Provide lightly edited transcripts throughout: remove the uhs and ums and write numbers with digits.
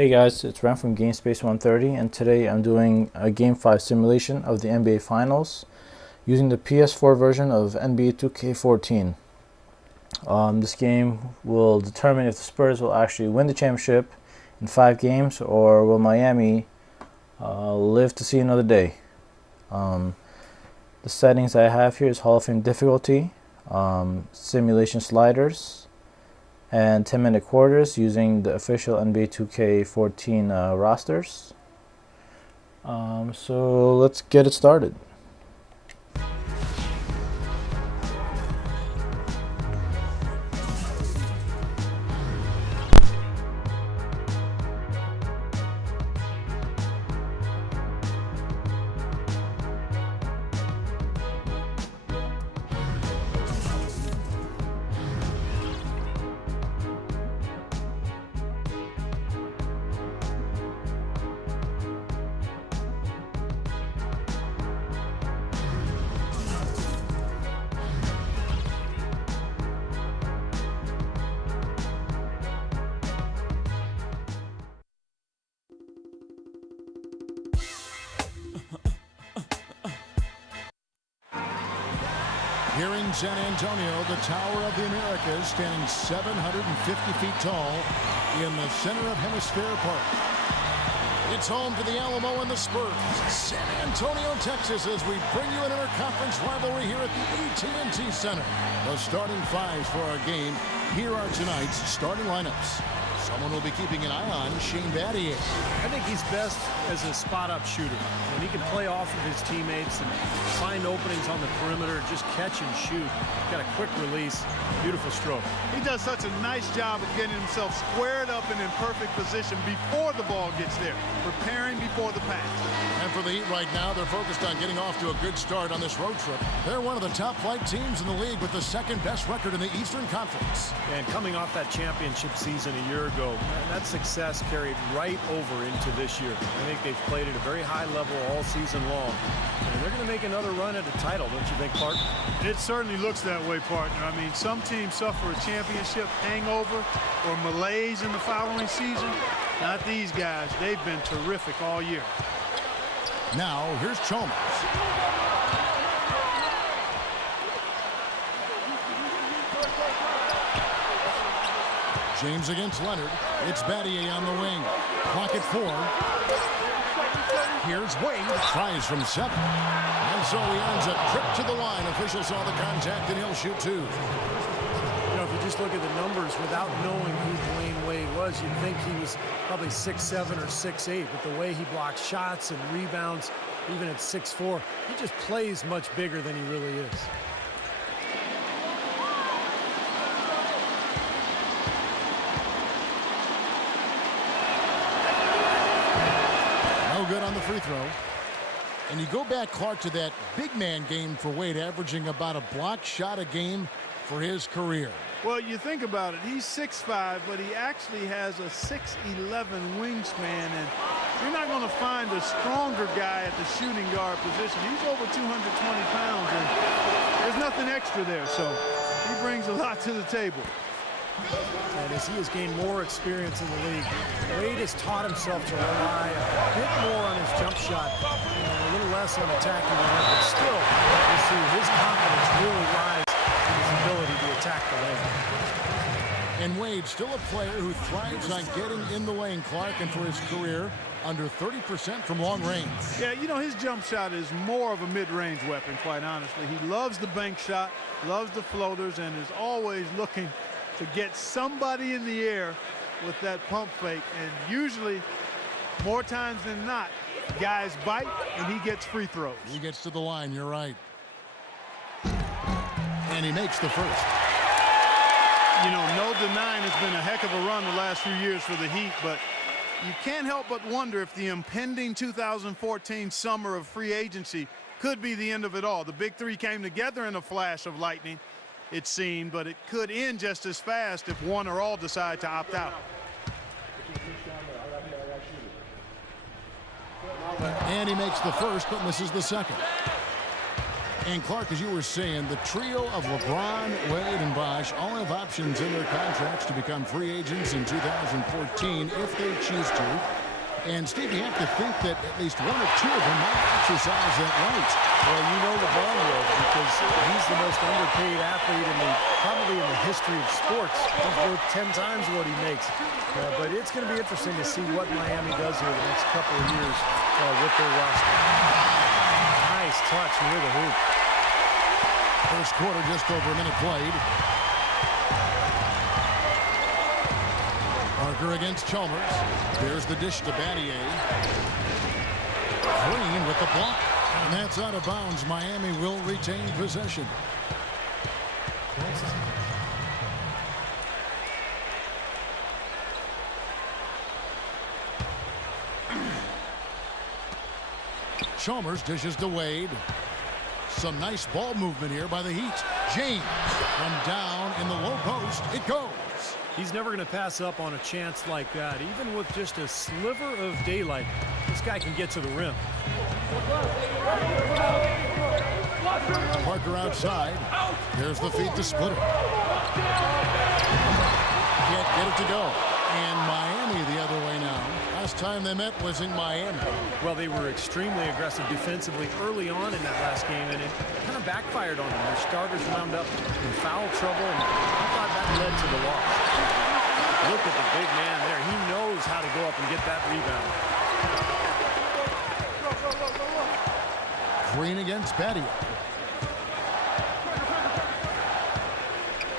Hey guys, it's Ren from GameSpace 130, and today I'm doing a Game 5 simulation of the NBA Finals using the PS4 version of NBA 2K14. This game will determine if the Spurs will actually win the championship in 5 games, or will Miami live to see another day. The settings I have here is Hall of Fame difficulty, simulation sliders, and 10-minute quarters using the official NBA 2K14 rosters. So let's get it started. Here in San Antonio, the Tower of the Americas, standing 750 feet tall in the center of Hemisphere Park. It's home to the Alamo and the Spurs, San Antonio, Texas, as we bring you an interconference rivalry here at the AT&T Center. The starting fives for our game. Here are tonight's starting lineups. Someone will be keeping an eye on Shane Battier. I think he's best as a spot-up shooter. When he can play off of his teammates and find openings on the perimeter, just catch and shoot. Got a quick release, beautiful stroke. He does such a nice job of getting himself squared up and in perfect position before the ball gets there, preparing before the pass. And for the Heat right now, they're focused on getting off to a good start on this road trip. They're one of the top-flight teams in the league with the second-best record in the Eastern Conference. And coming off that championship season a year ago, that success carried right over into this year. I think they've played at a very high level all season long. And they're going to make another run at a title, don't you think, Clark? It certainly looks that way, partner. I mean, some teams suffer a championship hangover or malaise in the following season. Not these guys. They've been terrific all year. Now, here's Chalmers. James against Leonard. It's Battier on the wing. Clock at 4. Here's Wade. Tries from 7. And so he earns a trip to the line. Official saw the contact, and he'll shoot 2. You know, if you just look at the numbers without knowing who Dwayne Wade was, you'd think he was probably 6'7" or 6'8", but the way he blocks shots and rebounds, even at 6'4", he just plays much bigger than he really is. No good on the free throw. And you go back, Clark, to that big man game for Wade, averaging about a block shot a game for his career. Well, you think about it, he's 6'5", but he actually has a 6'11" wingspan, and you're not going to find a stronger guy at the shooting guard position. He's over 220 pounds, and there's nothing extra there, so he brings a lot to the table. And as he has gained more experience in the league, Wade has taught himself to rely a bit more on his jump shot and a little less on attacking the rim, but still, you see his confidence really rise in his ability to attack the lane. And Wade, still a player who thrives on getting in the lane, Clark, and for his career, under 30% from long range. Yeah, you know, his jump shot is more of a mid-range weapon, quite honestly. He loves the bank shot, loves the floaters, and is always looking to get somebody in the air with that pump fake. And usually, more times than not, guys bite and he gets free throws. He gets to the line, you're right. And he makes the first. You know, no denying it's been a heck of a run the last few years for the Heat, but you can't help but wonder if the impending 2014 summer of free agency could be the end of it all. The big three came together in a flash of lightning, it seemed, but it could end just as fast if one or all decide to opt out. And he makes the first, but misses the second. And Clark, as you were saying, the trio of LeBron, Wade, and Bosh all have options in their contracts to become free agents in 2014 if they choose to. And, Steve, you have to think that at least one or two of them might exercise that right. Well, you know LeBron will, because he's the most underpaid athlete probably in the history of sports. He's worth 10 times what he makes. But it's going to be interesting to see what Miami does here the next couple of years with their roster. Nice touch near the hoop. First quarter, just over a minute played. Parker against Chalmers. There's the dish to Battier. Green with the block. And that's out of bounds. Miami will retain possession. Chalmers dishes to Wade. Some nice ball movement here by the Heat. James from down in the low post. It goes. He's never going to pass up on a chance like that. Even with just a sliver of daylight, this guy can get to the rim. Parker outside. There's the feed to Splitter. Can't get it to go. And Miami the other way now. Last time they met was in Miami. Well, they were extremely aggressive defensively early on in that last game, and it kind of backfired on them. Their starters wound up in foul trouble, and I thought that led to the loss. Look at the big man there. He knows how to go up and get that rebound. Green against Battier.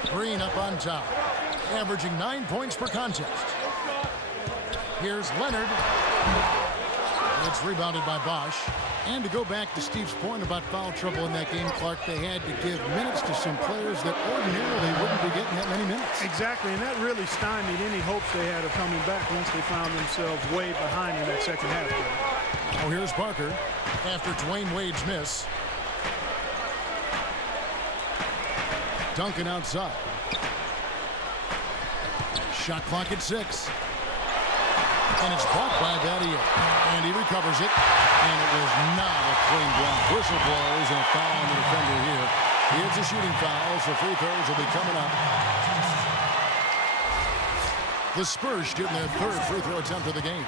Green up on top, averaging 9 points per contest. Here's Leonard. It's rebounded by Bosh. And to go back to Steve's point about foul trouble in that game, Clark, they had to give minutes to some players that ordinarily wouldn't be getting that many minutes. Exactly, and that really stymied any hopes they had of coming back once they found themselves way behind in that second half. Oh, here's Parker after Dwayne Wade's miss. Duncan outside. Shot clock at 6. And it's blocked by Battier. And he recovers it. And it was not a clean block. Whistle blows and a foul on the defender here. Here's a shooting foul, so free throws will be coming up. The Spurs getting their third free throw attempt of the game.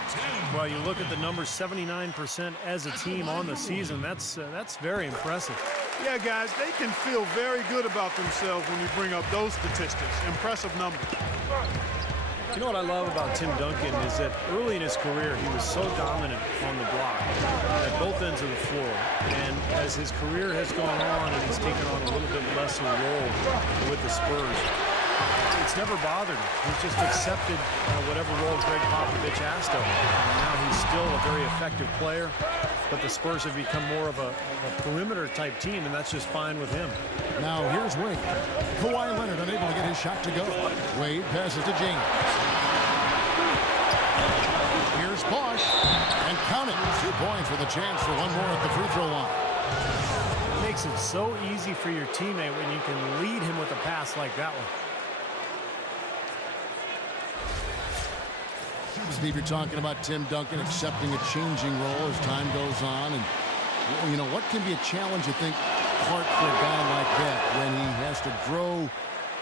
Well, you look at the numbers, 79% as a team on the season. That's very impressive. Yeah, guys, they can feel very good about themselves when you bring up those statistics. Impressive numbers. You know what I love about Tim Duncan is that early in his career, he was so dominant on the block at both ends of the floor. And as his career has gone on and he's taken on a little bit lesser role with the Spurs, it's never bothered him. He's just accepted whatever role Greg Popovich asked of him. And now he's still a very effective player, but the Spurs have become more of a perimeter-type team, and that's just fine with him. Now here's Wade. Kawhi Leonard unable to get his shot to go. Wade passes to James. Here's Bosh. And count it. 2 points with a chance for one more at the free throw line. It makes it so easy for your teammate when you can lead him with a pass like that one. Steve, you're talking about Tim Duncan accepting a changing role as time goes on. And, you know, what can be a challenge, you think, Clark, for a guy like that when he has to grow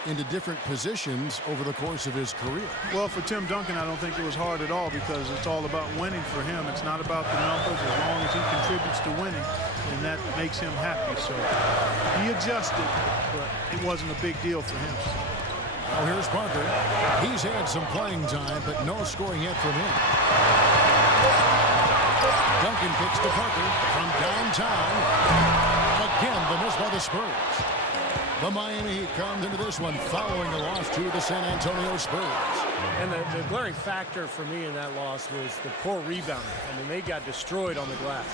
into different positions over the course of his career? Well, for Tim Duncan, I don't think it was hard at all because it's all about winning for him. It's not about the numbers as long as he contributes to winning, and that makes him happy. So he adjusted, but it wasn't a big deal for him. Oh, here's Parker. He's had some playing time, but no scoring yet from him. Duncan kicks to Parker from downtown. Again, the miss by the Spurs. The Miami Heat comes into this one following a loss to the San Antonio Spurs. And the glaring factor for me in that loss was the poor rebounding. I mean, they got destroyed on the glass.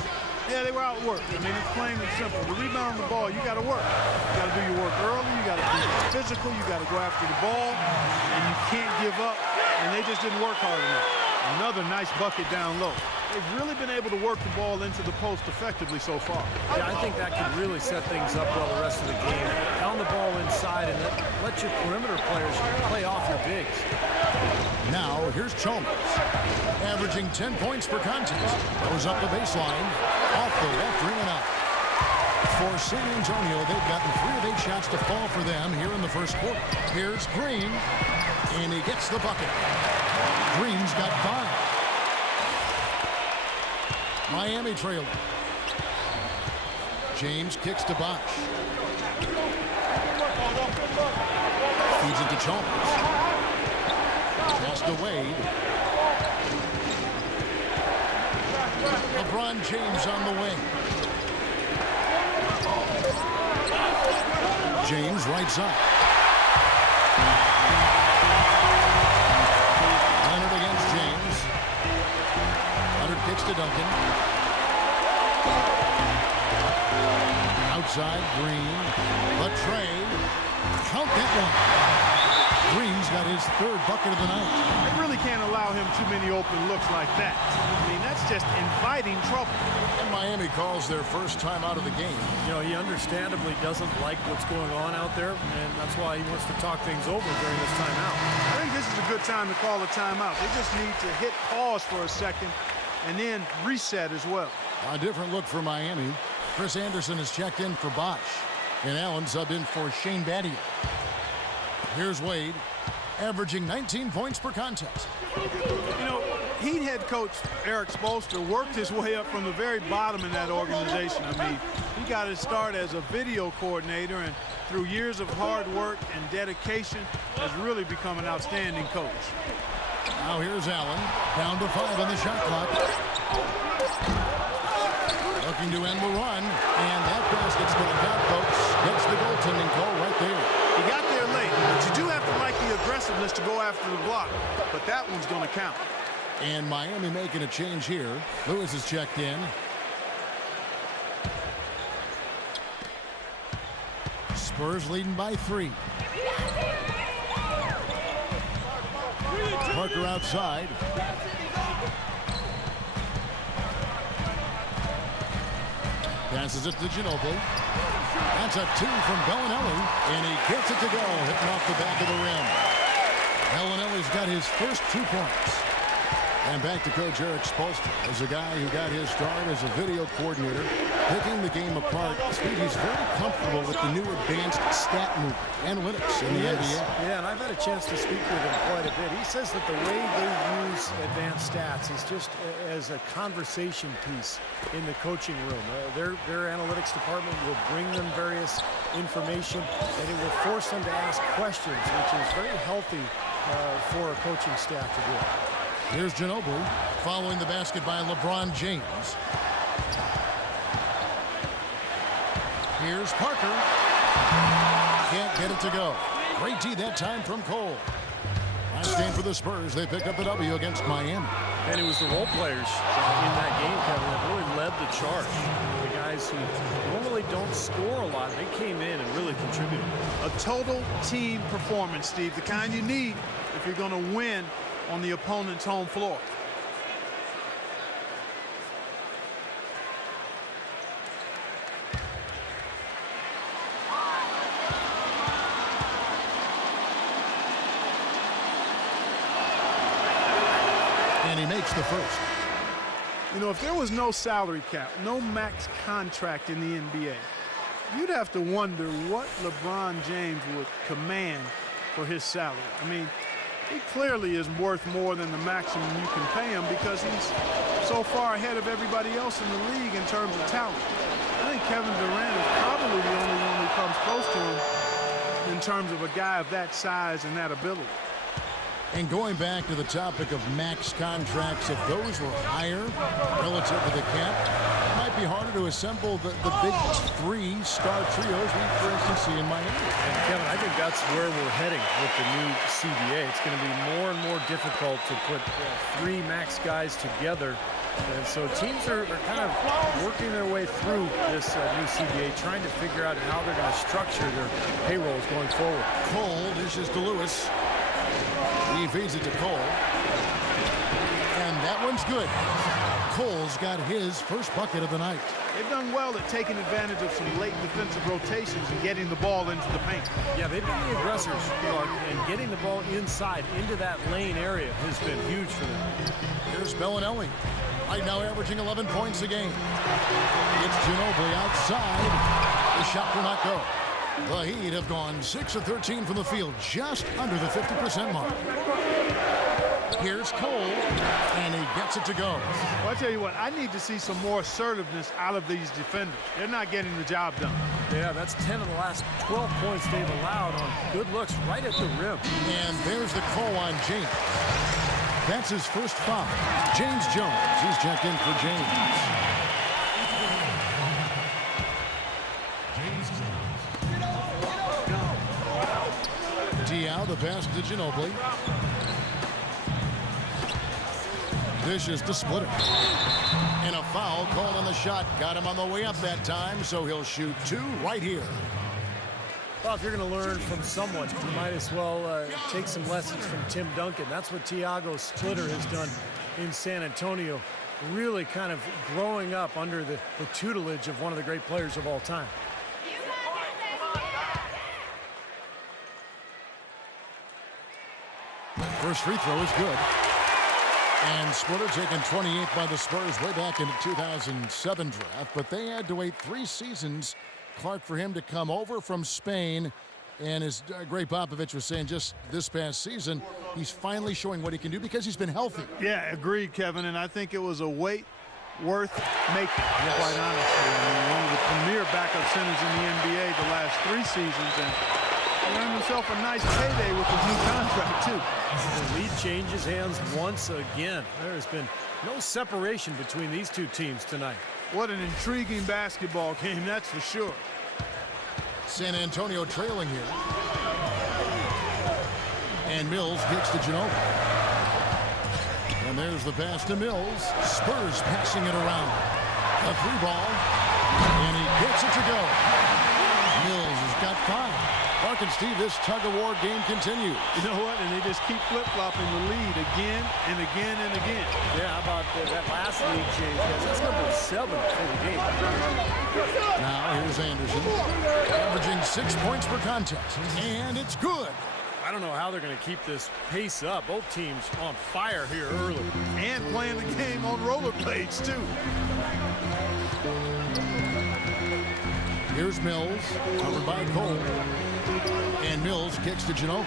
Yeah, they were outworked. I mean, it's plain and simple. The rebound on the ball, you got to work. You got to do your work early. You got to be physical. You got to go after the ball, and you can't give up. And they just didn't work hard enough. Another nice bucket down low. They've really been able to work the ball into the post effectively so far. Yeah, I think that could really set things up well the rest of the game. Pound the ball inside and let your perimeter players play off your bigs. Now, here's Chalmers, averaging 10 points per contest. Goes up the baseline, off the left rim and out. For San Antonio, they've gotten 3 of 8 shots to fall for them here in the first quarter. Here's Green, and he gets the bucket. Green's got 5. Miami trailing. James kicks to Bosch. Feeds it to Chalmers. Pass to Wade. LeBron James on the wing. James right side. Leonard against James. Leonard kicks to Duncan. Outside, Green. Latrey. Count that one. Green's got his 3rd bucket of the night. I really can't allow him too many open looks like that. I mean, that's just inviting trouble. And Miami calls their first time out of the game. You know, he understandably doesn't like what's going on out there, and that's why he wants to talk things over during this timeout. I think this is a good time to call a timeout. They just need to hit pause for a second and then reset as well. A different look for Miami. Chris Anderson has checked in for Bosch, and Allen subbed in for Shane Battier. Here's Wade, averaging 19 points per contest. You know, Heat head coach Eric Spoelstra worked his way up from the very bottom in that organization. I mean, he got his start as a video coordinator, and through years of hard work and dedication has really become an outstanding coach. Now here's Allen, down to 5 on the shot clock. Looking to end the run, and that basket's going to count, folks. Gets the goaltending call right there. He got there late, but you do have to like the aggressiveness to go after the block. But that one's going to count. And Miami making a change here. Lewis is checked in. Spurs leading by 3. Parker outside. Passes it to Ginobili. That's a 2 from Bellinelli, and he gets it to go, hitting off the back of the rim. Bellinelli's got his first 2 points. And back to Coach Eric Spoelstra as a guy who got his start as a video coordinator, picking the game apart. Steve, he's very comfortable with the new advanced stat movement, analytics in the NBA. Yeah, and I've had a chance to speak with him quite a bit. He says that the way they use advanced stats is just as a conversation piece in the coaching room. Their analytics department will bring them various information, and it will force them to ask questions, which is very healthy for a coaching staff to do. Here's Ginobili following the basket by LeBron James. Here's Parker. Can't get it to go. Great D that time from Cole. Last game for the Spurs. They picked up the W against Miami. And it was the role players in that game, Kevin, that really led the charge. The guys who normally don't score a lot, they came in and really contributed. A total team performance, Steve, the kind you need if you're going to win on the opponent's home floor. And he makes the first. You know, if there was no salary cap, no max contract in the NBA, you'd have to wonder what LeBron James would command for his salary. I mean, he clearly is worth more than the maximum you can pay him because he's so far ahead of everybody else in the league in terms of talent. I think Kevin Durant is probably the only one who comes close to him in terms of a guy of that size and that ability. And going back to the topic of max contracts, if those were higher relative to the cap, it might be harder to assemble the big 3-star trios we, for instance, see in Miami. And Kevin, I think that's where we're heading with the new CBA. It's going to be more and more difficult to put 3 max guys together. And so teams are kind of working their way through this new CBA, trying to figure out how they're going to structure their payrolls going forward. Cole dishes to Lewis. He feeds it to Cole. And that one's good. Cole's got his first bucket of the night. They've done well at taking advantage of some late defensive rotations and getting the ball into the paint. Yeah, they've been the aggressors, Clark, and getting the ball inside into that lane area has been huge for them. Here's Bellinelli, right now averaging 11 points a game. It's Ginobili outside. The shot will not go. The Heat have gone 6 of 13 from the field, just under the 50% mark. Here's Cole, and he gets it to go. Well, I tell you what, I need to see some more assertiveness out of these defenders. They're not getting the job done. Yeah, that's 10 of the last 12 points they've allowed on good looks right at the rim. And there's the call on James. That's his first foul. James Jones, he's checked in for James. Diao, the pass to Ginobili. Dishes to Splitter. And a foul called on the shot. Got him on the way up that time, so he'll shoot 2 right here. Well, if you're going to learn from someone, you might as well take some lessons from Tim Duncan. That's what Thiago Splitter has done in San Antonio, really kind of growing up under the tutelage of one of the great players of all time. First free throw is good. And Splitter taken 28th by the Spurs way back in the 2007 draft, but they had to wait 3 seasons, Clark, for him to come over from Spain. And as Greg Popovich was saying just this past season, he's finally showing what he can do because he's been healthy. Yeah, agreed, Kevin, and I think it was a wait worth making, quite honestly. I mean, one of the premier backup centers in the NBA the last 3 seasons, and earned himself a nice payday with his new contract, too. The lead changes hands once again. There has been no separation between these two teams tonight. What an intriguing basketball game, that's for sure. San Antonio trailing here. And Mills kicks to Ginobili. And there's the pass to Mills. Spurs passing it around. A 3 ball. And he gets it to go. Mills has got 5. Clark and Steve, this tug-of-war game continues. You know what? And they just keep flip-flopping the lead again and again and again. Yeah, how about that last lead change? That's number 7 for the game. Now here's Anderson, averaging 6 points per contest, and it's good. I don't know how they're going to keep this pace up. Both teams on fire here early. And playing the game on rollerblades, too. Here's Mills, covered by Cole. And Mills kicks to Ginobili.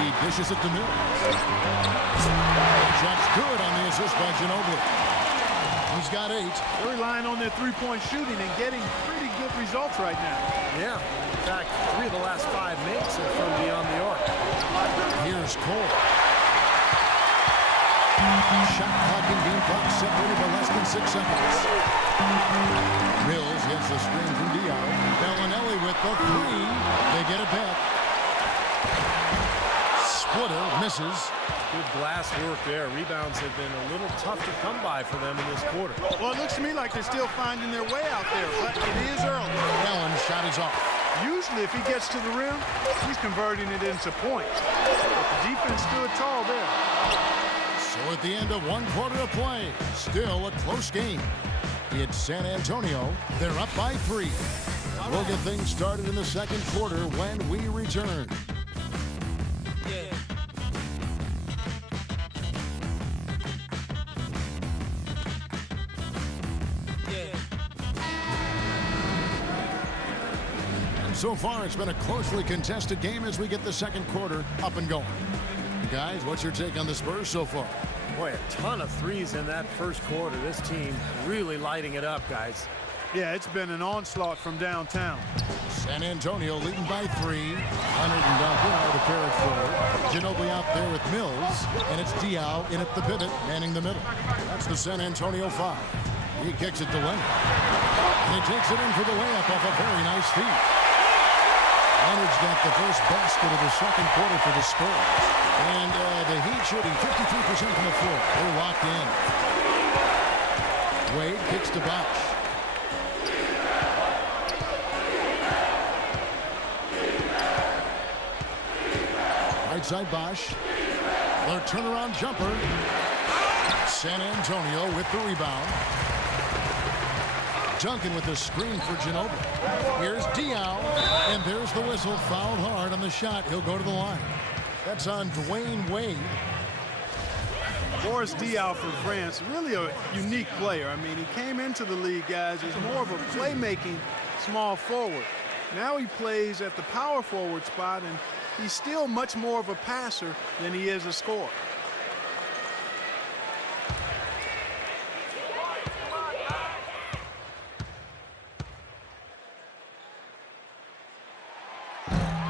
He dishes it to Mills. Shot's good on the assist by Ginobili. He's got 8. They're relying on their three-point shooting and getting pretty good results right now. Yeah, in fact, 3 of the last 5 makes are from beyond the arc. Here's Cole. Shot clock and game clock separated by less than 6 seconds. Mills hits the screen from Diao. Bellinelli with the 3. They get it back. Splitter misses. Good glass work there. Rebounds have been a little tough to come by for them in this quarter. Well, it looks to me like they're still finding their way out there, but it is early. Allen's shot is off. Usually, if he gets to the rim, he's converting it into points. But the defense stood tall there. So at the end of 1 quarter of play, still a close game. It's San Antonio. They're up by 3. We'll get things started in the second quarter when we return. So far, it's been a closely contested game as we get the second quarter up and going. Guys, what's your take on the Spurs so far? Boy, a ton of threes in that first quarter. This team really lighting it up, guys. Yeah, it's been an onslaught from downtown. San Antonio leading by 3. Leonard and Duncan are the pair at forward. Ginobili out there with Mills, and it's Diao in at the pivot, manning the middle. That's the San Antonio 5. He kicks it to Leonard. And he takes it in for the layup off a very nice feed. Leonard's got the first basket of the second quarter for the Spurs. And the Heat shooting 53% from the floor. They're locked in. Wade kicks to Bosch. Right side Bosch. Their turnaround jumper. San Antonio with the rebound. Duncan with the screen for Ginobili. Here's Diaw, and there's the whistle. Fouled hard on the shot. He'll go to the line. That's on Dwayne Wade. Boris Diaw for France, really a unique player. I mean, he came into the league, guys, as more of a playmaking small forward. Now he plays at the power forward spot, and he's still much more of a passer than he is a scorer.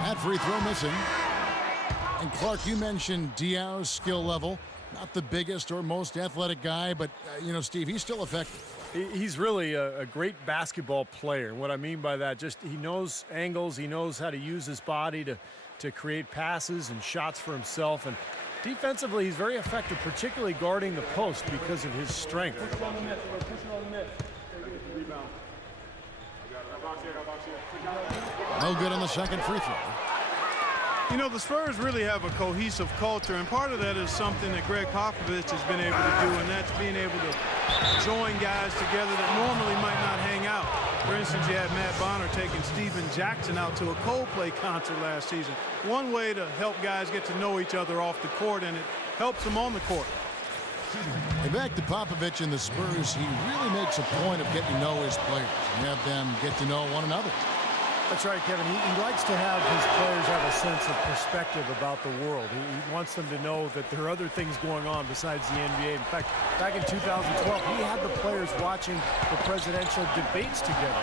That free throw missing. And Clark, you mentioned Diaw's skill level. Not the biggest or most athletic guy, but, you know, Steve, he's still effective. He's really a great basketball player. And what I mean by that, just he knows angles, he knows how to use his body to create passes and shots for himself. And defensively, he's very effective, particularly guarding the post because of his strength. No good on the second free throw. You know, the Spurs really have a cohesive culture, and part of that is something that Greg Popovich has been able to do, and that's being able to join guys together that normally might not hang out. For instance, you had Matt Bonner taking Steven Jackson out to a Coldplay concert last season. One way to help guys get to know each other off the court, and it helps them on the court. And back to Popovich and the Spurs, he really makes a point of getting to know his players and have them get to know one another. That's right, Kevin. He likes to have his players have a sense of perspective about the world. He wants them to know that there are other things going on besides the NBA. In fact, back in 2012, he had the players watching the presidential debates together.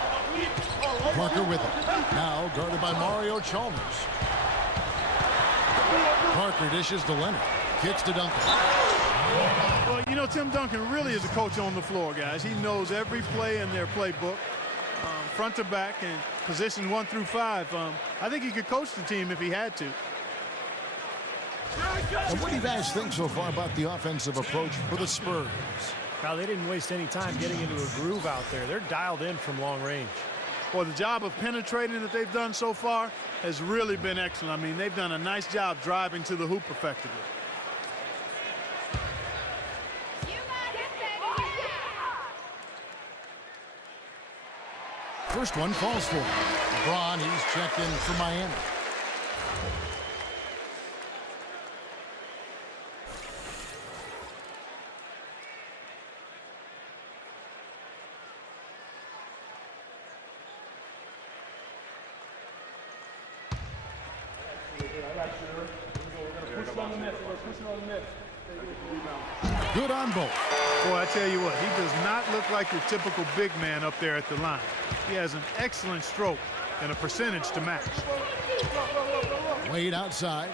Parker with it. Now guarded by Mario Chalmers. Parker dishes to Leonard. Kicks to Duncan. Well, you know, Tim Duncan really is a coach on the floor, guys. He knows every play in their playbook, front to back, and positions 1 through 5. I think he could coach the team if he had to. And what do you guys think so far about the offensive approach for the Spurs? Now, they didn't waste any time getting into a groove out there. They're dialed in from long range. Well, the job of penetrating that they've done so far has really been excellent. I mean, they've done a nice job driving to the hoop effectively. First one falls for him. LeBron, he's checked in for Miami. Good on both. Boy, I tell you what, he does not look like your typical big man up there at the line. He has an excellent stroke and a percentage to match. Wade outside.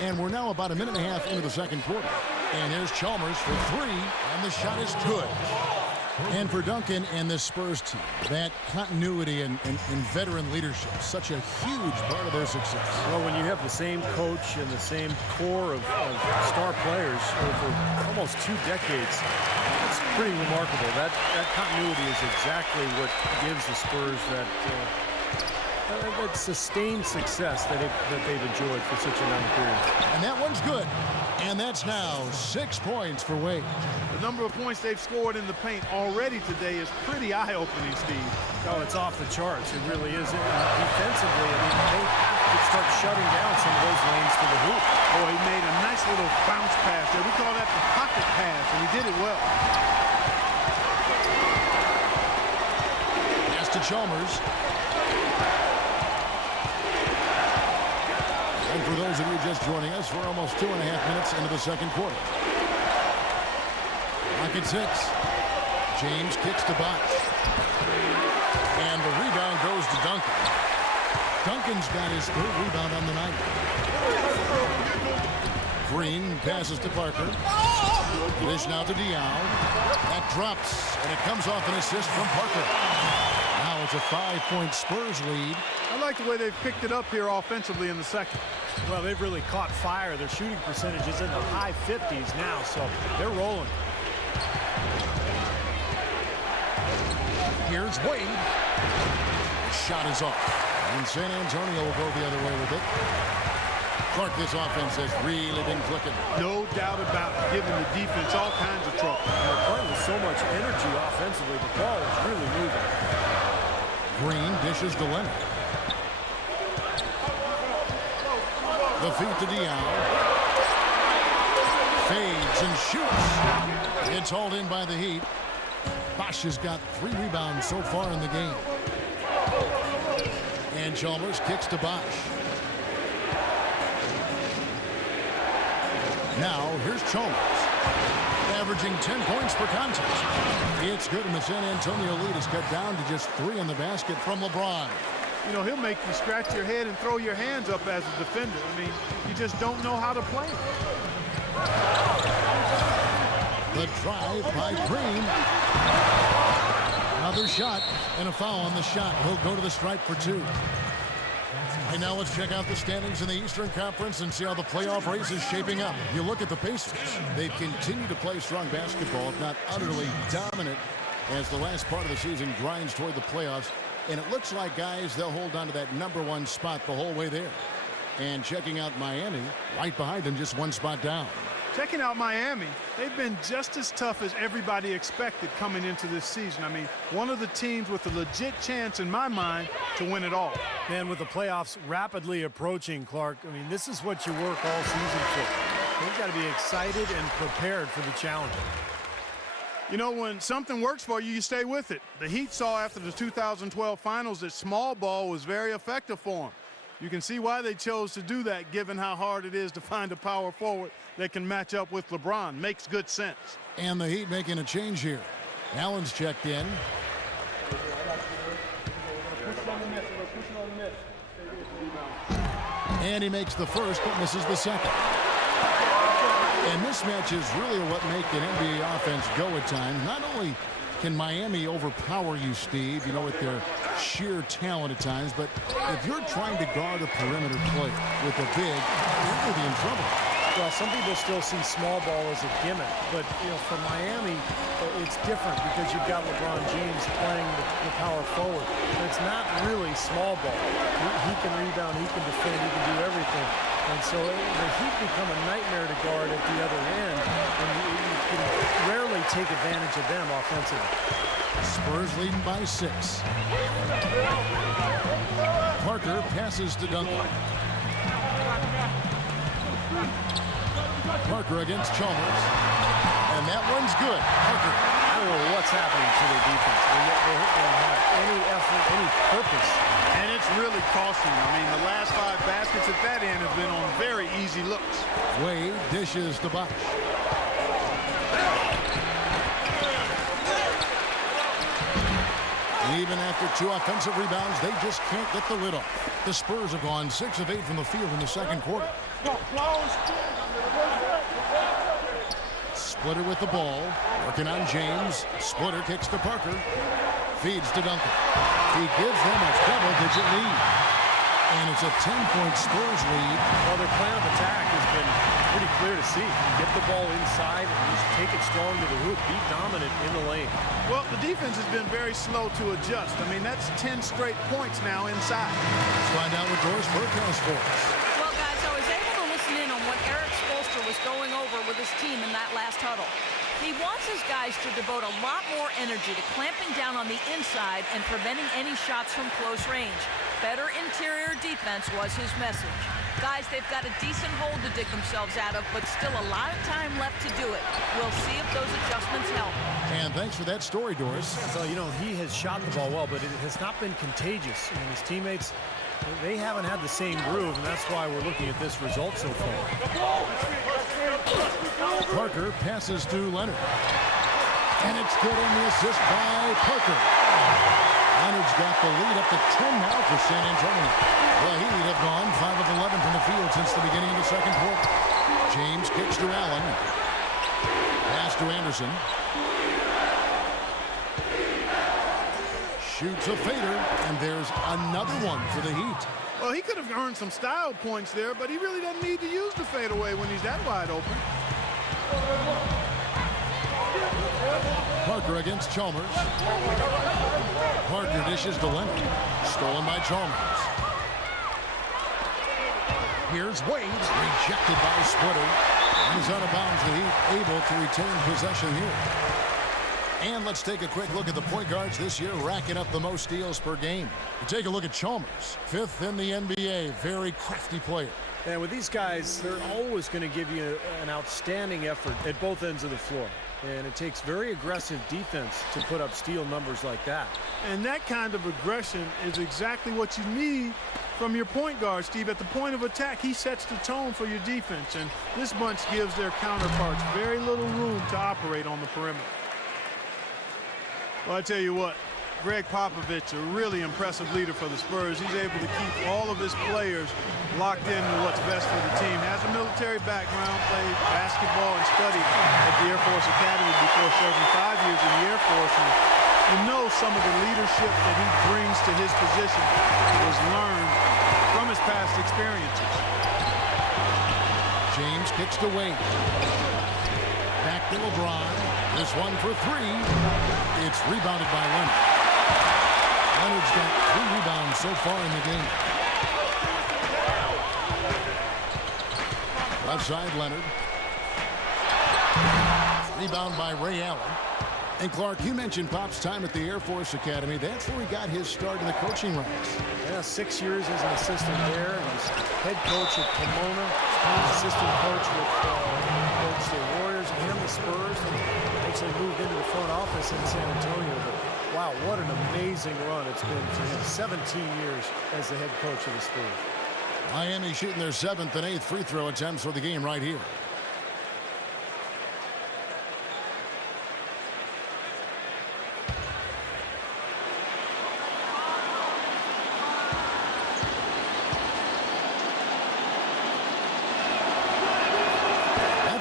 And we're now about a minute and a half into the second quarter. And here's Chalmers for 3, and the shot is good. And for Duncan and the Spurs team, that continuity and veteran leadership, such a huge part of their success. Well, when you have the same coach and the same core of star players over almost 2 decades, it's pretty remarkable. That continuity is exactly what gives the Spurs that sustained success that they've enjoyed for such a long period. And that one's good. And that's now 6 points for Wade. The number of points they've scored in the paint already today is pretty eye-opening, Steve. Oh, it's off the charts. It really is. Defensively, I mean, they have to start shutting down some of those lanes to the hoop. Boy, he made a nice little bounce pass there. We call that the pocket pass, and he did it well. Pass to Chalmers. And for those of you just joining us, we're almost 2.5 minutes into the second quarter. Rocket 6. James kicks to Bosh. And the rebound goes to Duncan. Duncan's got his 3rd rebound on the night. Green passes to Parker. Dish now to Diaw. That drops, and it comes off an assist from Parker. Now it's a 5-point Spurs lead. I like the way they've picked it up here offensively in the second. Well, they've really caught fire. Their shooting percentage is in the high 50s now, so they're rolling. Here's Wade. The shot is off. And San Antonio will go the other way with it. Clark, this offense has really been clicking. No doubt about it, giving the defense all kinds of trouble. They're playing with so much energy offensively. The ball is really moving. Green dishes to Leonard. The feed to Dion. Fades and shoots. It's hauled in by the Heat. Bosch has got 3 rebounds so far in the game. And Chalmers kicks to Bosch. Now, here's Chalmers, averaging 10 points per contest. It's good, and the San Antonio lead is cut down to just 3 in the basket from LeBron. You know, he'll make you scratch your head and throw your hands up as a defender. I mean, you just don't know how to play him. The drive by Green. Another shot and a foul on the shot. He'll go to the stripe for 2. And now let's check out the standings in the Eastern Conference and see how the playoff race is shaping up. You look at the Pacers. They've continued to play strong basketball, if not utterly dominant, as the last part of the season grinds toward the playoffs. And it looks like, guys, they'll hold on to that #1 spot the whole way there. And checking out Miami, right behind them, just 1 spot down. Checking out Miami, they've been just as tough as everybody expected coming into this season. I mean, one of the teams with a legit chance, in my mind, to win it all. Man, with the playoffs rapidly approaching, Clark, I mean, this is what you work all season for. You've got to be excited and prepared for the challenge. You know, when something works for you, you stay with it. The Heat saw after the 2012 finals that small ball was very effective for them. You can see why they chose to do that, given how hard it is to find a power forward that can match up with LeBron. Makes good sense. And the Heat making a change here. Allen's checked in. And he makes the first, but misses the second. And mismatches really what make an NBA offense go at times. Not only can Miami overpower you, Steve, you know, with their sheer talent at times, but if you're trying to guard a perimeter play with a big, you're going to be in trouble. Well, some people still see small ball as a gimmick, but, you know, for Miami, it's different because you've got LeBron James playing the power forward. But it's not really small ball. He can rebound, he can defend, he can do everything. And so the Heat become a nightmare to guard at the other end, and you can rarely take advantage of them offensively. Spurs leading by 6. Parker passes to Duncan. Parker against Chalmers. And that one's good. Parker. I don't know what's happening to their defense. They don't have any effort, any purpose. And it's really costing them. I mean, the last 5 baskets at that end have been on very easy looks. Wade dishes to Bosch. Even after 2 offensive rebounds, they just can't get the lid off. The Spurs have gone 6 of 8 from the field in the second quarter. Splitter with the ball, working on James. Splitter kicks to Parker. Feeds to Duncan. He gives them a double-digit lead. And it's a 10-point Spurs lead. Well, their plan of attack has been pretty clear to see. Get the ball inside and just take it strong to the hoop. Be dominant in the lane. Well, the defense has been very slow to adjust. I mean, that's 10 straight points now inside. Let's find out what Doris Burke has for us. Well, guys, I was able to listen in on what Eric Spoelstra was going over with his team in that last huddle. He wants his guys to devote a lot more energy to clamping down on the inside and preventing any shots from close range. Better interior defense was his message. Guys, they've got a decent hole to dig themselves out of, but still a lot of time left to do it. We'll see if those adjustments help. And thanks for that story, Doris. So, you know, he has shot the ball well, but it has not been contagious. And his teammates, they haven't had the same groove, and that's why we're looking at this result so far. Parker passes to Leonard. And it's good on the assist by Parker. Leonard's got the lead up to 10 now for San Antonio. The Heat have gone 5 of 11 from the field since the beginning of the second quarter. James kicks to Allen. Pass to Anderson. Shoots a fader, and there's another one for the Heat. Well, he could have earned some style points there, but he really doesn't need to use the fadeaway when he's that wide open. Parker against Chalmers. Parker dishes to Leonard. Stolen by Chalmers. Here's Wade, rejected by Splitter. And he's out of bounds. The Heat able to retain possession here. And let's take a quick look at the point guards this year, racking up the most steals per game. You take a look at Chalmers, 5th in the NBA, very crafty player. And with these guys, they're always going to give you an outstanding effort at both ends of the floor. And it takes very aggressive defense to put up steal numbers like that. And that kind of aggression is exactly what you need from your point guard, Steve. At the point of attack, he sets the tone for your defense. And this bunch gives their counterparts very little room to operate on the perimeter. Well, I tell you what, Greg Popovich, a really impressive leader for the Spurs. He's able to keep all of his players locked into what's best for the team. Has a military background, played basketball and studied at the Air Force Academy before serving 5 years in the Air Force. And you know some of the leadership that he brings to his position was learned from his past experiences. James kicks to Wade. Back to LeBron. This one for 3. It's rebounded by Leonard. Leonard's got 3 rebounds so far in the game. Left side, Leonard. Rebound by Ray Allen. And Clark, you mentioned Pop's time at the Air Force Academy. That's where he got his start in the coaching ranks. Yeah, 6 years as an assistant there. He was head coach at Pomona, assistant coach with the Warriors and the Spurs, and actually moved into the front office in San Antonio. But wow, what an amazing run it's been for him. 17 years as the head coach of the Spurs. Miami shooting their 7th and 8th free throw attempts for the game right here.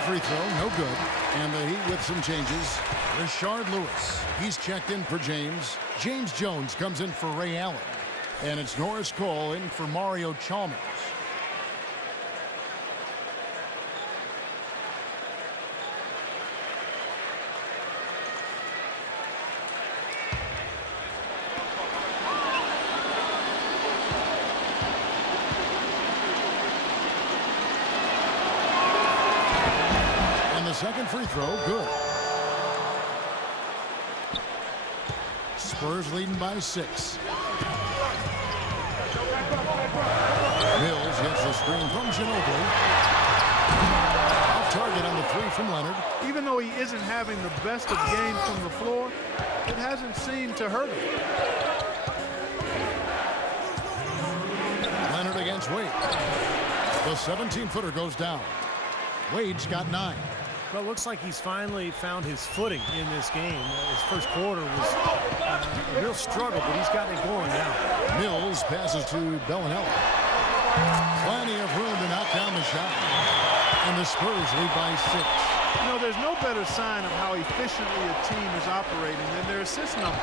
Free throw, no good. And the Heat with some changes. Rashard Lewis, he's checked in for James. James Jones comes in for Ray Allen. And it's Norris Cole in for Mario Chalmers. Second free throw, good. Spurs leading by 6. Mills gets the screen from Ginobili. Off target on the 3 from Leonard. Even though he isn't having the best of games from the floor, it hasn't seemed to hurt him. Leonard against Wade. The 17-footer goes down. Wade's got 9. Well, it looks like he's finally found his footing in this game. His first quarter was a real struggle, but he's got it going now. Mills passes to Bellinelli. Plenty of room to knock down the shot. And the Spurs lead by 6. You know, there's no better sign of how efficiently a team is operating than their assist number.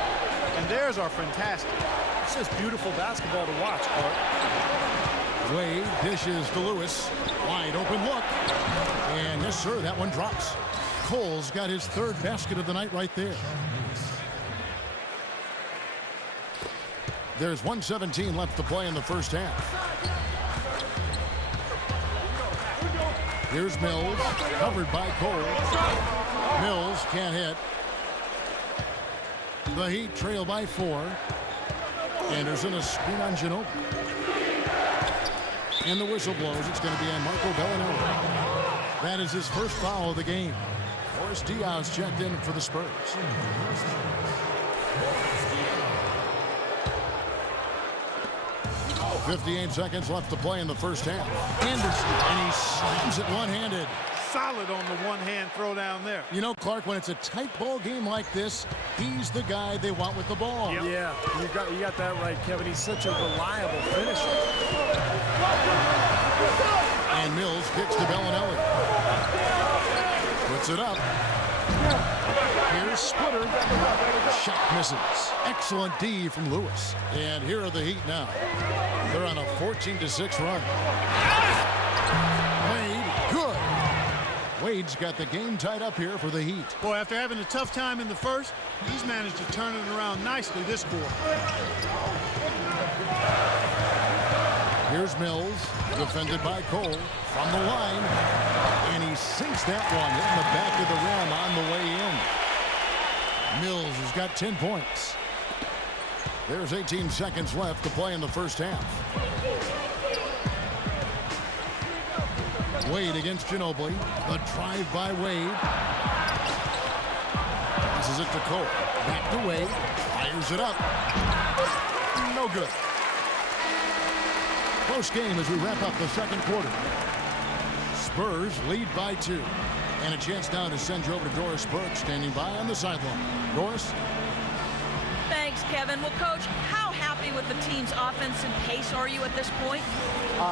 And theirs are fantastic. It's just beautiful basketball to watch, Clark. Wade dishes to Lewis. Wide open look. And yes, sir, that one drops. Cole's got his 3rd basket of the night right there. There's 1:17 left to play in the first half. Here's Mills, covered by Cole. Mills can't hit. The Heat trail by 4. Anderson a screen on Ginobili. And the whistle blows. It's going to be on Marco Bellinelli. That is his first foul of the game. Boris Diaz checked in for the Spurs. 58 seconds left to play in the first half. Anderson, and he slams it one-handed. Solid on the one-hand throw down there. You know, Clark, when it's a tight ball game like this, he's the guy they want with the ball. Yep. Yeah, you got that right, Kevin. He's such a reliable finisher. And Mills kicks to Bellinelli. Puts it up. Here's Splitter. Shot misses. Excellent D from Lewis. And here are the Heat now. They're on a 14-6 run. Wade, good. Wade's got the game tied up here for the Heat. Boy, after having a tough time in the first, he's managed to turn it around nicely this quarter. Here's Mills, defended by Cole from the line. And he sinks that one, hitting the back of the rim on the way in. Mills has got 10 points. There's 18 seconds left to play in the first half. Wade against Ginobili. The drive by Wade. Passes it to Cole. Back to Wade. Fires it up. No good. Close game as we wrap up the second quarter. Spurs lead by 2. And a chance now to send you over to Doris Burke, standing by on the sideline. Doris? Thanks, Kevin. Well, Coach, how happy with the team's offense and pace are you at this point?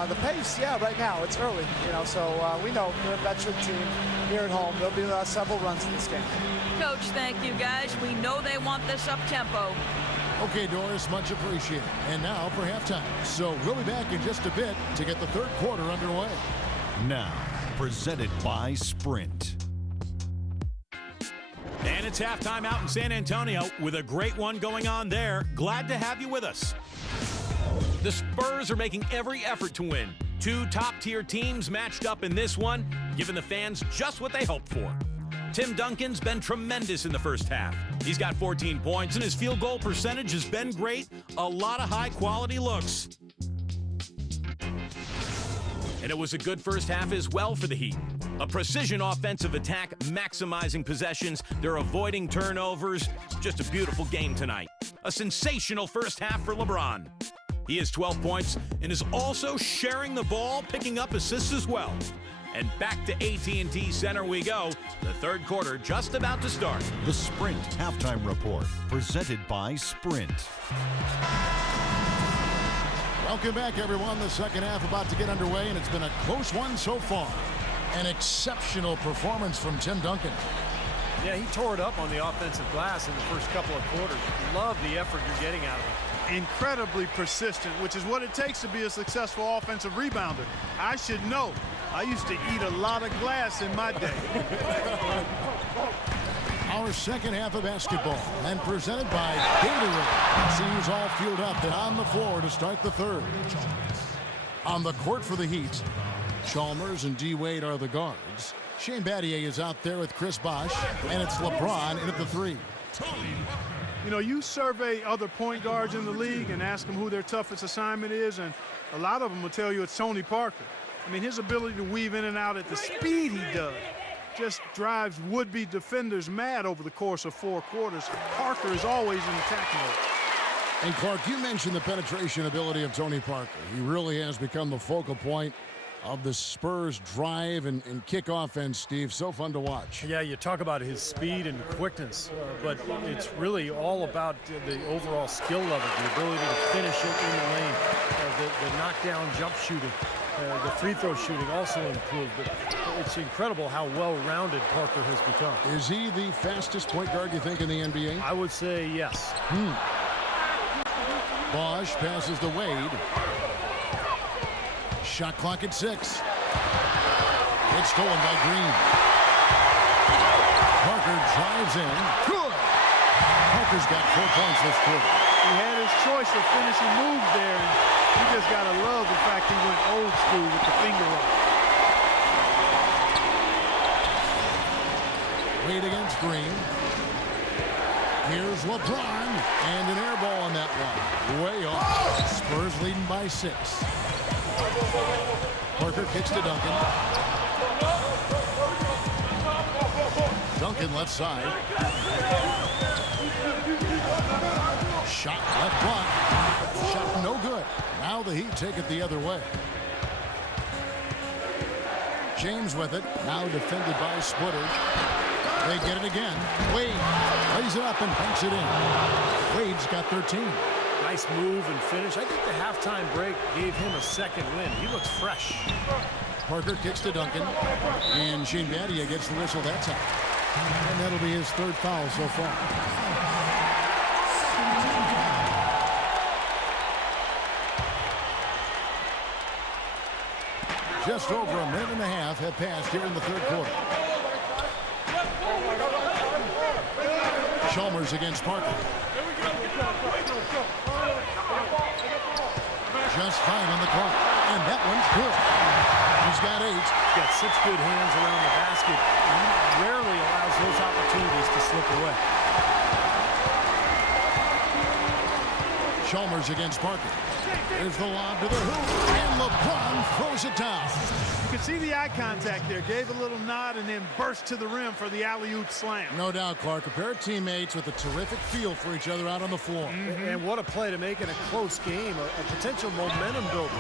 The pace, yeah, right now, it's early, so we know they're a veteran team here at home. There'll be several runs in this game. Coach, thank you, guys. We know they want this up-tempo. Okay, Doris, much appreciated. And now for halftime. So we'll be back in just a bit to get the third quarter underway. Now, presented by Sprint. And it's halftime out in San Antonio with a great one going on there. Glad to have you with us. The Spurs are making every effort to win. 2 top-tier teams matched up in this one, giving the fans just what they hoped for. Tim Duncan's been tremendous in the first half. He's got 14 points, and his field goal percentage has been great. A lot of high-quality looks. And it was a good first half as well for the Heat. A precision offensive attack, maximizing possessions. They're avoiding turnovers. Just a beautiful game tonight. A sensational first half for LeBron. He has 12 points and is also sharing the ball, picking up assists as well. And back to AT&T Center we go. The third quarter just about to start. The Sprint Halftime Report, presented by Sprint. Welcome back, everyone. The second half about to get underway, and it's been a close one so far. An exceptional performance from Tim Duncan. Yeah, he tore it up on the offensive glass in the first couple of quarters. Love the effort you're getting out of him. Incredibly persistent, which is what it takes to be a successful offensive rebounder. I should know. I used to eat a lot of glass in my day. Our second half of basketball, and presented by Gatorade. See who's all fueled up and on the floor to start the third. On the court for the Heat, Chalmers and D. Wade are the guards. Shane Battier is out there with Chris Bosh, and it's LeBron in at the 3. You survey other point guards in the league and ask them who their toughest assignment is, and a lot of them will tell you it's Tony Parker. I mean, his ability to weave in and out at the speed he does just drives would-be defenders mad over the course of 4 quarters. Parker is always in attack mode. And Clark, you mentioned the penetration ability of Tony Parker. He really has become the focal point of the Spurs drive and kick offense, Steve. So fun to watch. Yeah, you talk about his speed and quickness, but it's really all about the overall skill level, the ability to finish it in the lane, the knockdown jump shooting. The free throw shooting also improved, but it's incredible how well-rounded Parker has become. Is he the fastest point guard, you think, in the NBA? I would say yes. Bosh passes to Wade. Shot clock at 6. It's stolen by Green. Parker drives in. Good! Parker's got 4 points this quarter. He had his choice of finishing moves there, and you just got to love the fact he went old school with the finger roll. Wade against Green. Here's LeBron, and an air ball on that one. Way off. Spurs leading by 6. Parker kicks to Duncan. Duncan left side. Shot left block. Shot no good. Now the Heat take it the other way. James with it. Now defended by Splitter. They get it again. Wade lays it up and banks it in. Wade's got 13. Nice move and finish. I think the halftime break gave him a second win. He looks fresh. Parker kicks to Duncan. And Shane Battier gets the whistle that time. And that'll be his 3rd foul so far. Just over a minute and a half have passed here in the 3rd quarter. Chalmers against Parker. Just 5 on the clock. And that one's good. He's got 8. He's got 6 good hands around the basket. He rarely allows those opportunities to slip away. Chalmers against Parker. There's the lob to the hoop, and LeBron throws it down. You can see the eye contact there. Gave a little nod and then burst to the rim for the alley-oop slam. No doubt, Clark. A pair of teammates with a terrific feel for each other out on the floor. And what a play to make in a close game, a potential momentum builder.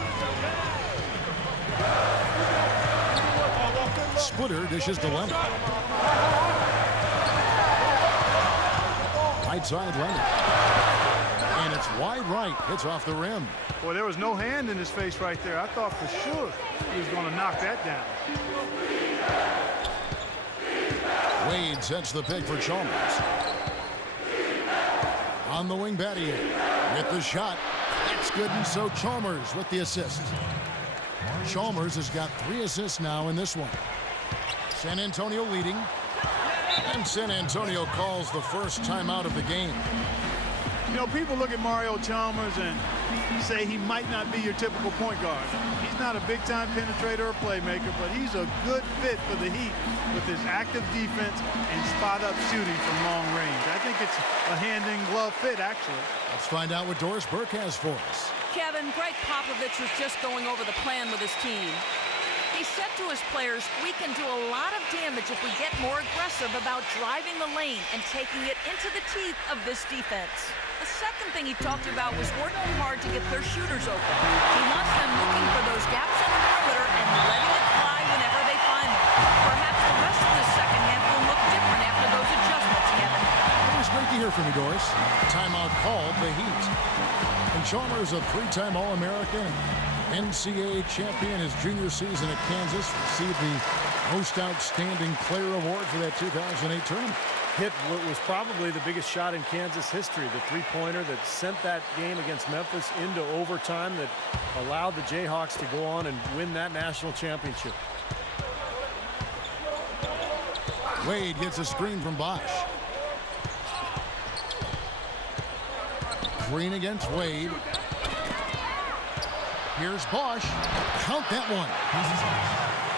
Splitter dishes to Leonard. Right side, Leonard. And it's wide right. Hits off the rim. Boy, there was no hand in his face right there. I thought for sure he was going to knock that down. Wade sets the pick for Chalmers. On the wing, Battier with the shot. That's good, and so Chalmers with the assist. Chalmers has got 3 assists now in this one. San Antonio leading. And San Antonio calls the first timeout of the game. You know, people look at Mario Chalmers and say he might not be your typical point guard. He's not a big-time penetrator or playmaker, but he's a good fit for the Heat with his active defense and spot-up shooting from long range. I think it's a hand-in-glove fit, actually. Let's find out what Doris Burke has for us. Kevin, Greg Popovich was just going over the plan with his team. He said to his players, we can do a lot of damage if we get more aggressive about driving the lane and taking it into the teeth of this defense. The second thing he talked about was working hard to get their shooters open. He wants them looking for those gaps on the perimeter and letting it fly whenever they find them. Perhaps the rest of the second half will look different after those adjustments, Kevin. It was great to hear from you, Doris. Timeout called the Heat. And Chalmers, a 3-time All-American, NCAA champion his junior season at Kansas, received the Most Outstanding Player Award for that 2008 tournament. Hit what was probably the biggest shot in Kansas history, the three-pointer that sent that game against Memphis into overtime that allowed the Jayhawks to go on and win that national championship. Wade gets a screen from Bosch. Green against Wade. Here's Bosch. Count that one.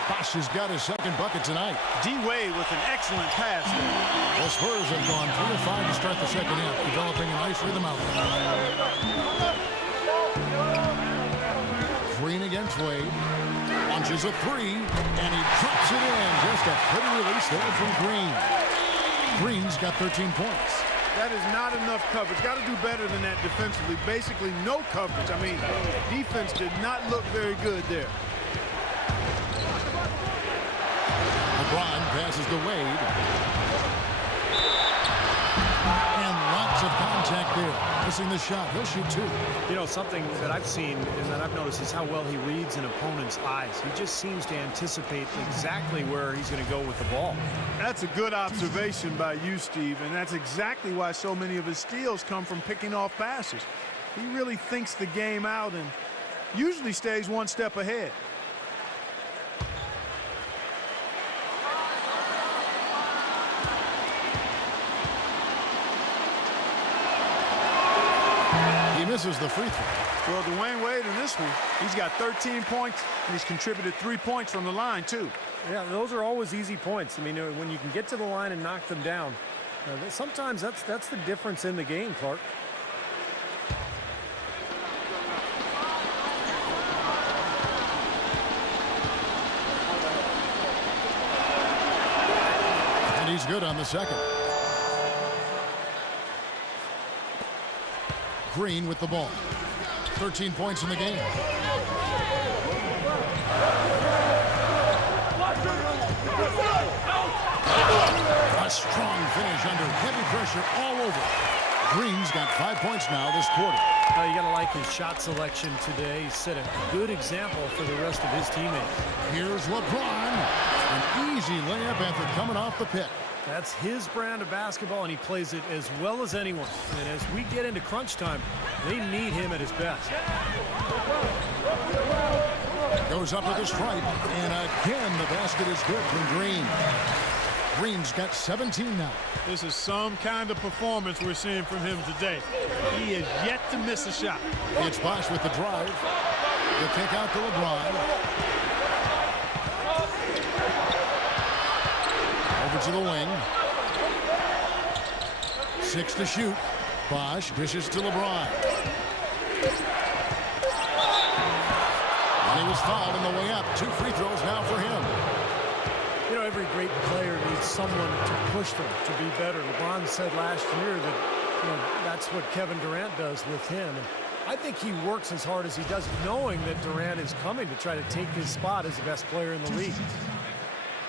Bosch has got his second bucket tonight. D-Wade with an excellent pass there. The Spurs have gone 3 of 5 to start the second half, developing a nice rhythm out there. Green against Wade. Launches a 3, and he drops it in. Just a pretty release there from Green. Green's got 13 points. That is not enough coverage. Got to do better than that defensively. Basically no coverage. I mean, defense did not look very good there. LeBron passes to Wade. And lots of contact there. Missing the shot. He'll shoot 2. You know, something that I've seen and that I've noticed is how well he reads an opponent's eyes. He just seems to anticipate exactly where he's going to go with the ball. That's a good observation by you, Steve, and that's exactly why so many of his steals come from picking off passes. He really thinks the game out and usually stays one step ahead. He misses the free throw. Well, Dwayne Wade in this one, he's got 13 points, and he's contributed 3 points from the line, too. Yeah, those are always easy points. I mean, when you can get to the line and knock them down, sometimes that's the difference in the game, Clark. And he's good on the second. Green with the ball. 13 points in the game. A strong finish under heavy pressure all over. Green's got 5 points now this quarter. Well, you got to like his shot selection today. He set a good example for the rest of his teammates. Here's LeBron. An easy layup after coming off the pick. That's his brand of basketball, and he plays it as well as anyone. And as we get into crunch time, they need him at his best. Goes up with a stripe, and again the basket is good from Green. Green's got 17 now. This is some kind of performance we're seeing from him today. He is yet to miss a shot. It's Bosch with the drive. The kick out to LeBron. Over to the wing. 6 to shoot. Bosch dishes to LeBron. And he was fouled on the way up. 2 free throws now for him. You know, every great player needs someone to push them to be better. LeBron said last year that, that's what Kevin Durant does with him. And I think he works as hard as he does, knowing that Durant is coming to try to take his spot as the best player in the league.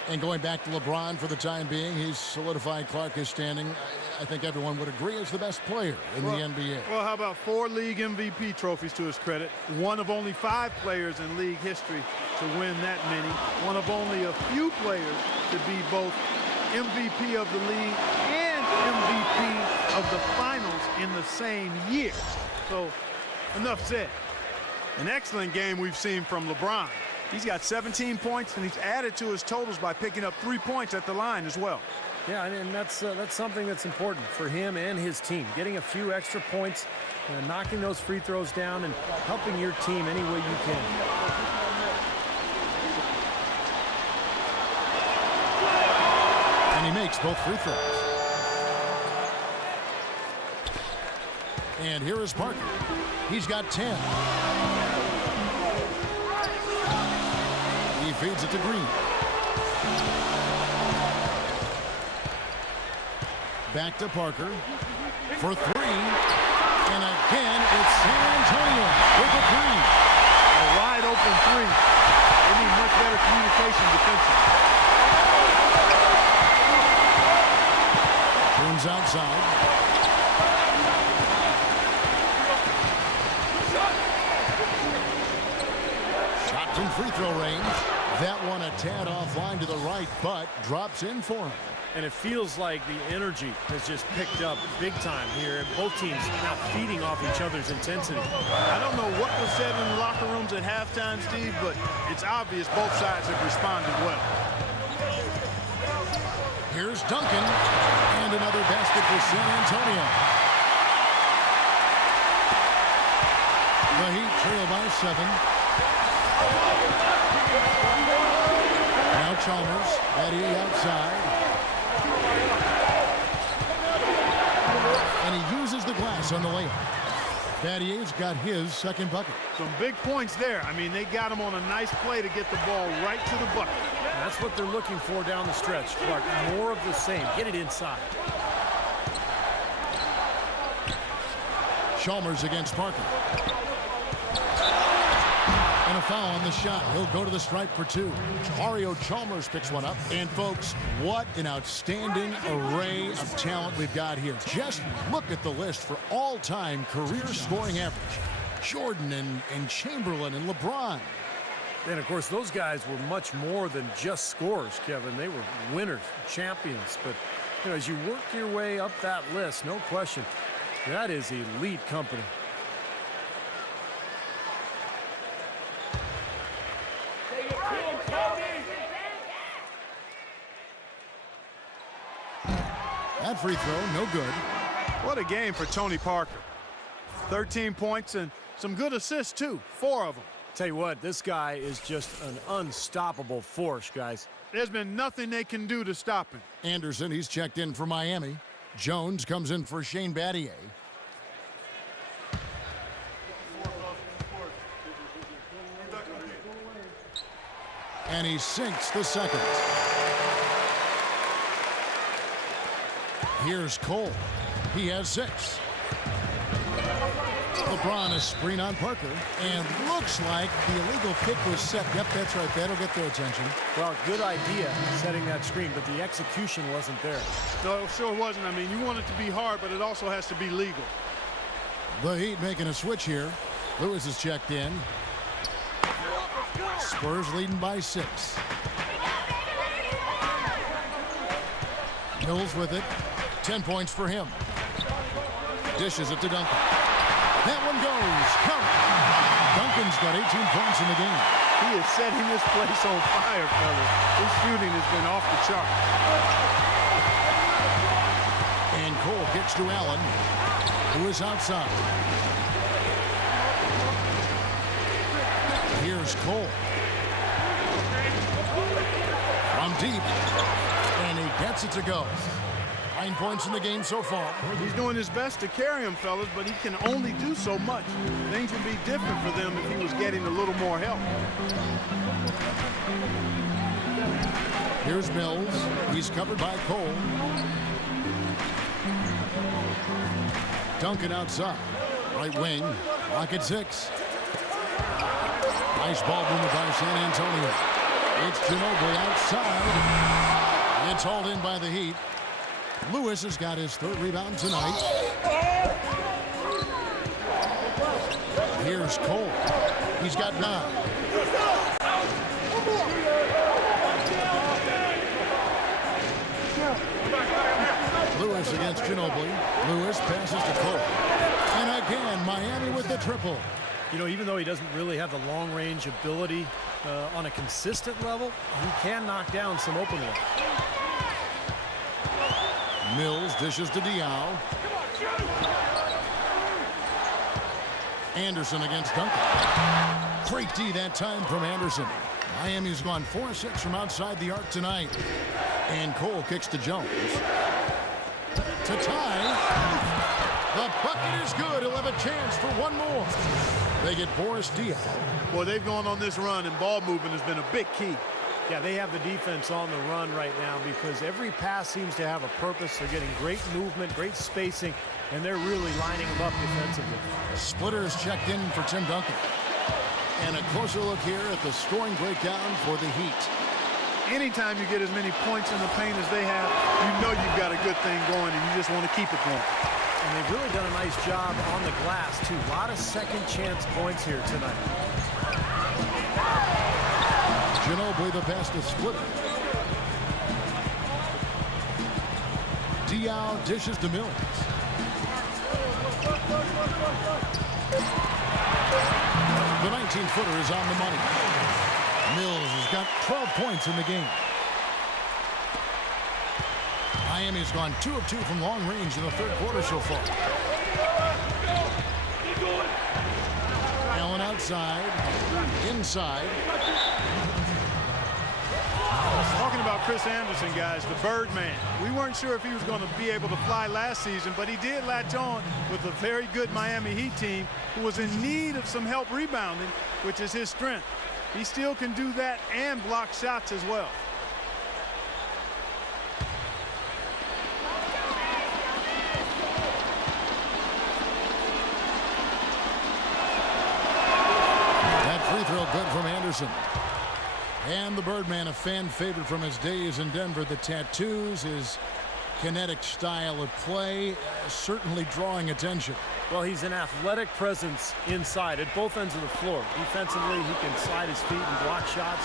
And going back to LeBron for the time being, he's solidified Clark is standing. I think everyone would agree is the best player in the NBA. Well, how about 4 league MVP trophies to his credit? One of only 5 players in league history to win that many. One of only a few players to be both MVP of the league and MVP of the finals in the same year. So, enough said. An excellent game we've seen from LeBron. He's got 17 points, and he's added to his totals by picking up 3 points at the line as well. Yeah, and that's something that's important for him and his team. Getting a few extra points, knocking those free throws down, and helping your team any way you can. And he makes both free throws. And here is Parker. He's got 10. He feeds it to Green. Back to Parker for 3. And again, it's San Antonio with a 3. A wide open 3. They need much better communication defensively. Turns outside. Shot from free throw range. That one a tad offline to the right, but drops in for him. And it feels like the energy has just picked up big time here, and both teams now feeding off each other's intensity. I don't know what was said in the locker rooms at halftime, Steve, but it's obvious both sides have responded well. Here's Duncan, and another basket for San Antonio. The Heat trail by 7. Now Chalmers, Eddie outside. And he uses the glass on the layup. Battier's got his second bucket. Some big points there. I mean, they got him on a nice play to get the ball right to the bucket. That's what they're looking for down the stretch, Clark. More of the same. Get it inside. Chalmers against Parker. And a foul on the shot. He'll go to the stripe for 2. Mario Chalmers picks one up. And folks, what an outstanding array of talent we've got here. Just look at the list for all-time career scoring average. Jordan and Chamberlain and LeBron. And, of course, those guys were much more than just scorers, Kevin. They were winners, champions. But, as you work your way up that list, no question, that is elite company. That free throw, no good. What a game for Tony Parker. 13 points and some good assists, too. 4 of them. Tell you what, this guy is just an unstoppable force, guys. There's been nothing they can do to stop him. Anderson, he's checked in for Miami. Jones comes in for Shane Battier. And he sinks the second. Here's Cole. He has 6. LeBron, a screen on Parker, and looks like the illegal pick was set. Yep, that's right. That'll get their attention. Well, good idea setting that screen, but the execution wasn't there. No, it sure wasn't. I mean, you want it to be hard, but it also has to be legal. The Heat making a switch here. Lewis is checked in. Spurs leading by 6. Mills with it. 10 points for him. Dishes it to Duncan. That one goes. Count. Duncan's got 18 points in the game. He is setting this place on fire, fellas. His shooting has been off the chart. And Cole kicks to Allen, who is outside. Here's Cole. From deep. And he gets it to go. 9 points in the game so far. He's doing his best to carry him, fellas, but he can only do so much. Things would be different for them if he was getting a little more help. Here's Mills. He's covered by Cole. Duncan outside. Right wing. Rocket 6. Nice ball movement by San Antonio. It's Ginobili outside. It's hauled in by the Heat. Lewis has got his 3rd rebound tonight. Here's Cole. He's got 9. Lewis against Ginobili. Lewis passes to Cole. And again, Miami with the triple. You know, even though he doesn't really have the long-range ability on a consistent level, he can knock down some open ones. Mills dishes to Diaw. Anderson against Duncan. Great D that time from Anderson. Miami's gone 4-6 from outside the arc tonight. And Cole kicks to Jones. To tie. The bucket is good. He'll have a chance for one more. They get Boris Diaw. Boy, they've gone on this run, and ball movement has been a big key. Yeah, they have the defense on the run right now because every pass seems to have a purpose. They're getting great movement, great spacing, and they're really lining them up defensively. Splitters checked in for Tim Duncan. And a closer look here at the scoring breakdown for the Heat. Anytime you get as many points in the paint as they have, you know you've got a good thing going, and you just want to keep it going. And they've really done a nice job on the glass, too. A lot of second chance points here tonight. Ginobili the pass to Splitter. Diaw dishes to Mills. The 19-footer is on the money. Mills has got 12 points in the game. Miami's gone 2 of 2 from long range in the 3rd quarter so far. Allen outside, inside. Talking about Chris Anderson, guys, the Birdman. We weren't sure if he was going to be able to fly last season, but he did latch on with a very good Miami Heat team who was in need of some help rebounding, which is his strength. He still can do that and block shots as well. Free throw good from Anderson. And the Birdman, a fan favorite from his days in Denver. The tattoos, his kinetic style of play, certainly drawing attention. Well, he's an athletic presence inside at both ends of the floor. Defensively, he can slide his feet and block shots.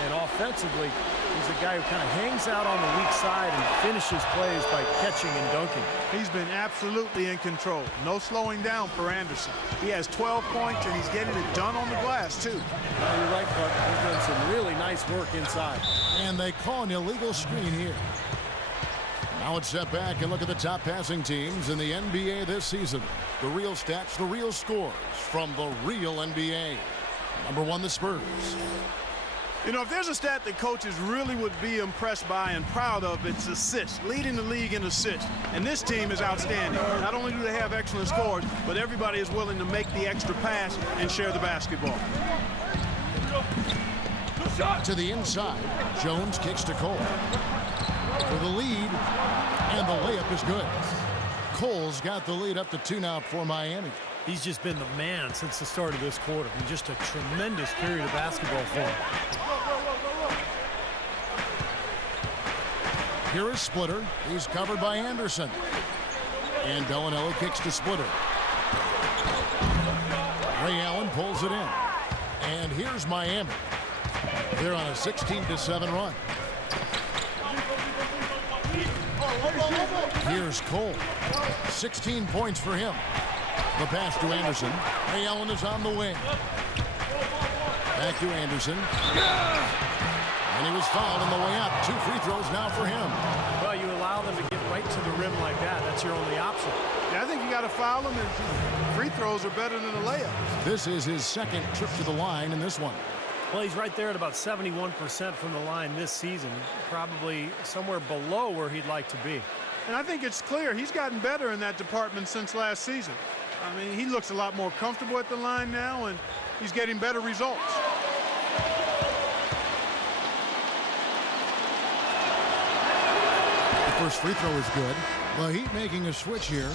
And offensively, he's a guy who kind of hangs out on the weak side and finishes plays by catching and dunking. He's been absolutely in control. No slowing down for Anderson. He has 12 points, and he's getting it done on the glass, too. Well, you're right, Buck. He's done some really nice work inside. And they call an illegal screen here. Now let's step back and look at the top passing teams in the NBA this season. The real stats, the real scores from the real NBA. Number 1, the Spurs. You know, if there's a stat that coaches really would be impressed by and proud of, it's assists, leading the league in assists. And this team is outstanding. Not only do they have excellent scores, but everybody is willing to make the extra pass and share the basketball. To the inside, Jones kicks to Cole. For the lead, and the layup is good. Cole's got the lead up to 2 now for Miami. He's just been the man since the start of this quarter. And just a tremendous period of basketball for him. Here is Splitter. He's covered by Anderson. And Bellinelli kicks to Splitter. Ray Allen pulls it in. And here's Miami. They're on a 16-7 run. Here's Cole. 16 points for him. The pass to Anderson. Ray Allen is on the wing. Back to Anderson. And he was fouled on the way up. 2 free throws now for him. Well, you allow them to get right right to the rim like that, that's your only option. Yeah, I think you got to foul him, and free throws are better than a layup. This is his second trip to the line in this one. Well, he's right there at about 71% from the line this season, probably somewhere below where he'd like to be. And I think it's clear he's gotten better in that department since last season. I mean, he looks a lot more comfortable at the line now, and he's getting better results. The first free throw is good. The Heat making a switch here.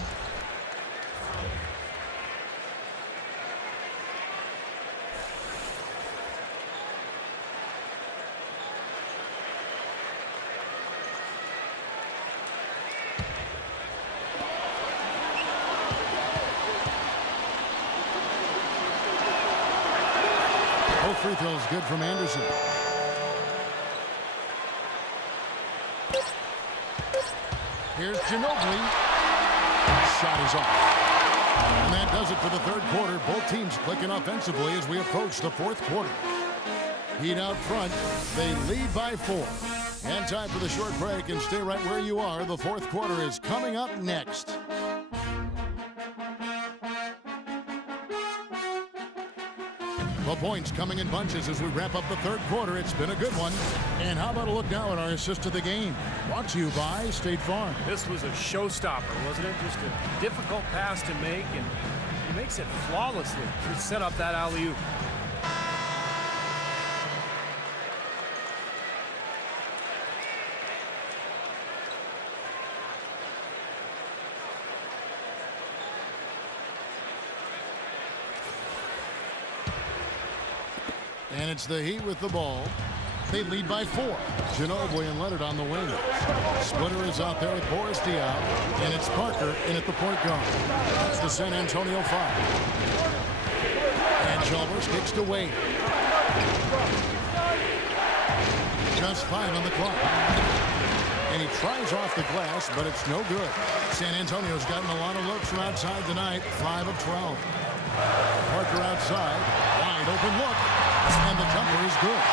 Both free throws good from Anderson. Here's Ginobili. Shot is off. And that does it for the third quarter. Both teams clicking offensively as we approach the fourth quarter. Heat out front. They lead by 4. And time for the short break, and stay right where you are. The fourth quarter is coming up next. The points coming in bunches as we wrap up the third quarter. It's been a good one. And how about a look now at our assist of the game? Brought to you by State Farm. This was a showstopper, wasn't it? Just a difficult pass to make, and he makes it flawlessly to set up that alley-oop. And it's the Heat with the ball. They lead by 4. Ginobili and Leonard on the wing. Splitter is out there with Boris Diaw. And it's Parker in at the point guard. That's the San Antonio foul. And Chalmers kicks to Wade. Just 5 on the clock. And he tries off the glass, but it's no good. San Antonio's gotten a lot of looks from outside tonight. 5 of 12. Parker outside. Wide open look. And the jumper is good.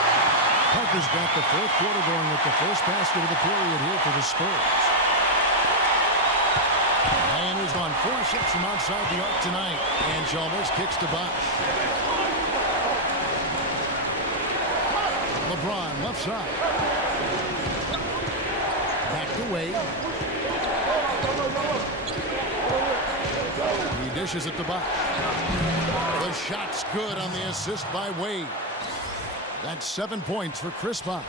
Parker's got the fourth quarter going with the first basket of the period here for the Spurs. And he's gone 4-6 from outside the arc tonight. And Chalmers kicks to Bosh. LeBron left side. Back to Wade. He dishes it to Bosh. The shot's good on the assist by Wade. That's 7 points for Chris Bosh.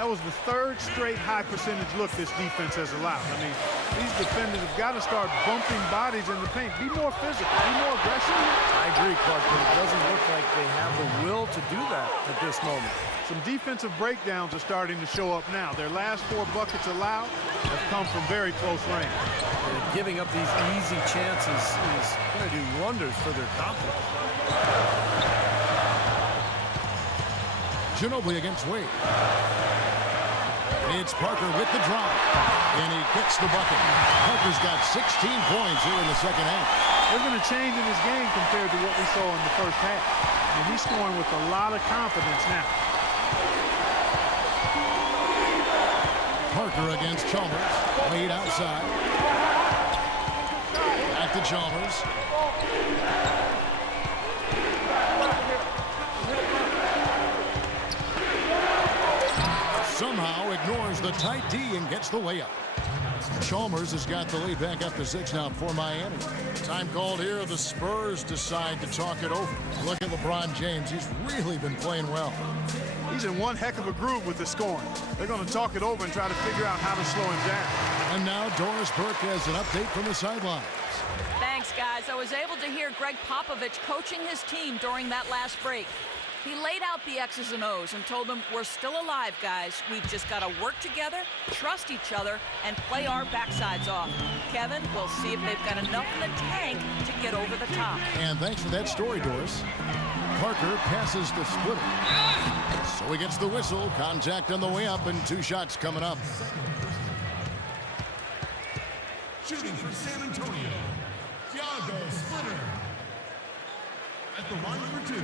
That was the third straight high percentage look this defense has allowed. I mean, these defenders have got to start bumping bodies in the paint. Be more physical, be more aggressive. I agree, Clark, but it doesn't look like they have the will to do that at this moment. Some defensive breakdowns are starting to show up now. Their last 4 buckets allowed have come from very close range. And giving up these easy chances is going to do wonders for their confidence. Ginobili against Wade. It's Parker with the drop. And he gets the bucket. Parker's got 16 points here in the second half. There's been a change in his game compared to what we saw in the first half. And he's scoring with a lot of confidence now. Parker against Chalmers. Wade outside. Back to Chalmers. Somehow ignores the tight D and gets the layup. Chalmers has got the lead back up to 6 now for Miami. Time called here. The Spurs decide to talk it over. Look at LeBron James. He's really been playing well. He's in one heck of a groove with the scoring. They're going to talk it over and try to figure out how to slow him down. And now Doris Burke has an update from the sidelines. Thanks, guys. I was able to hear Greg Popovich coaching his team during that last break. He laid out the X's and O's and told them, we're still alive, guys. We've just got to work together, trust each other, and play our backsides off. Kevin, we'll see if they've got enough in the tank to get over the top. And thanks for that story, Doris. Parker passes to Splitter. So he gets the whistle. Contact on the way up, and 2 shots coming up. Shooting for San Antonio, Thiago Splitter. At the line for 2.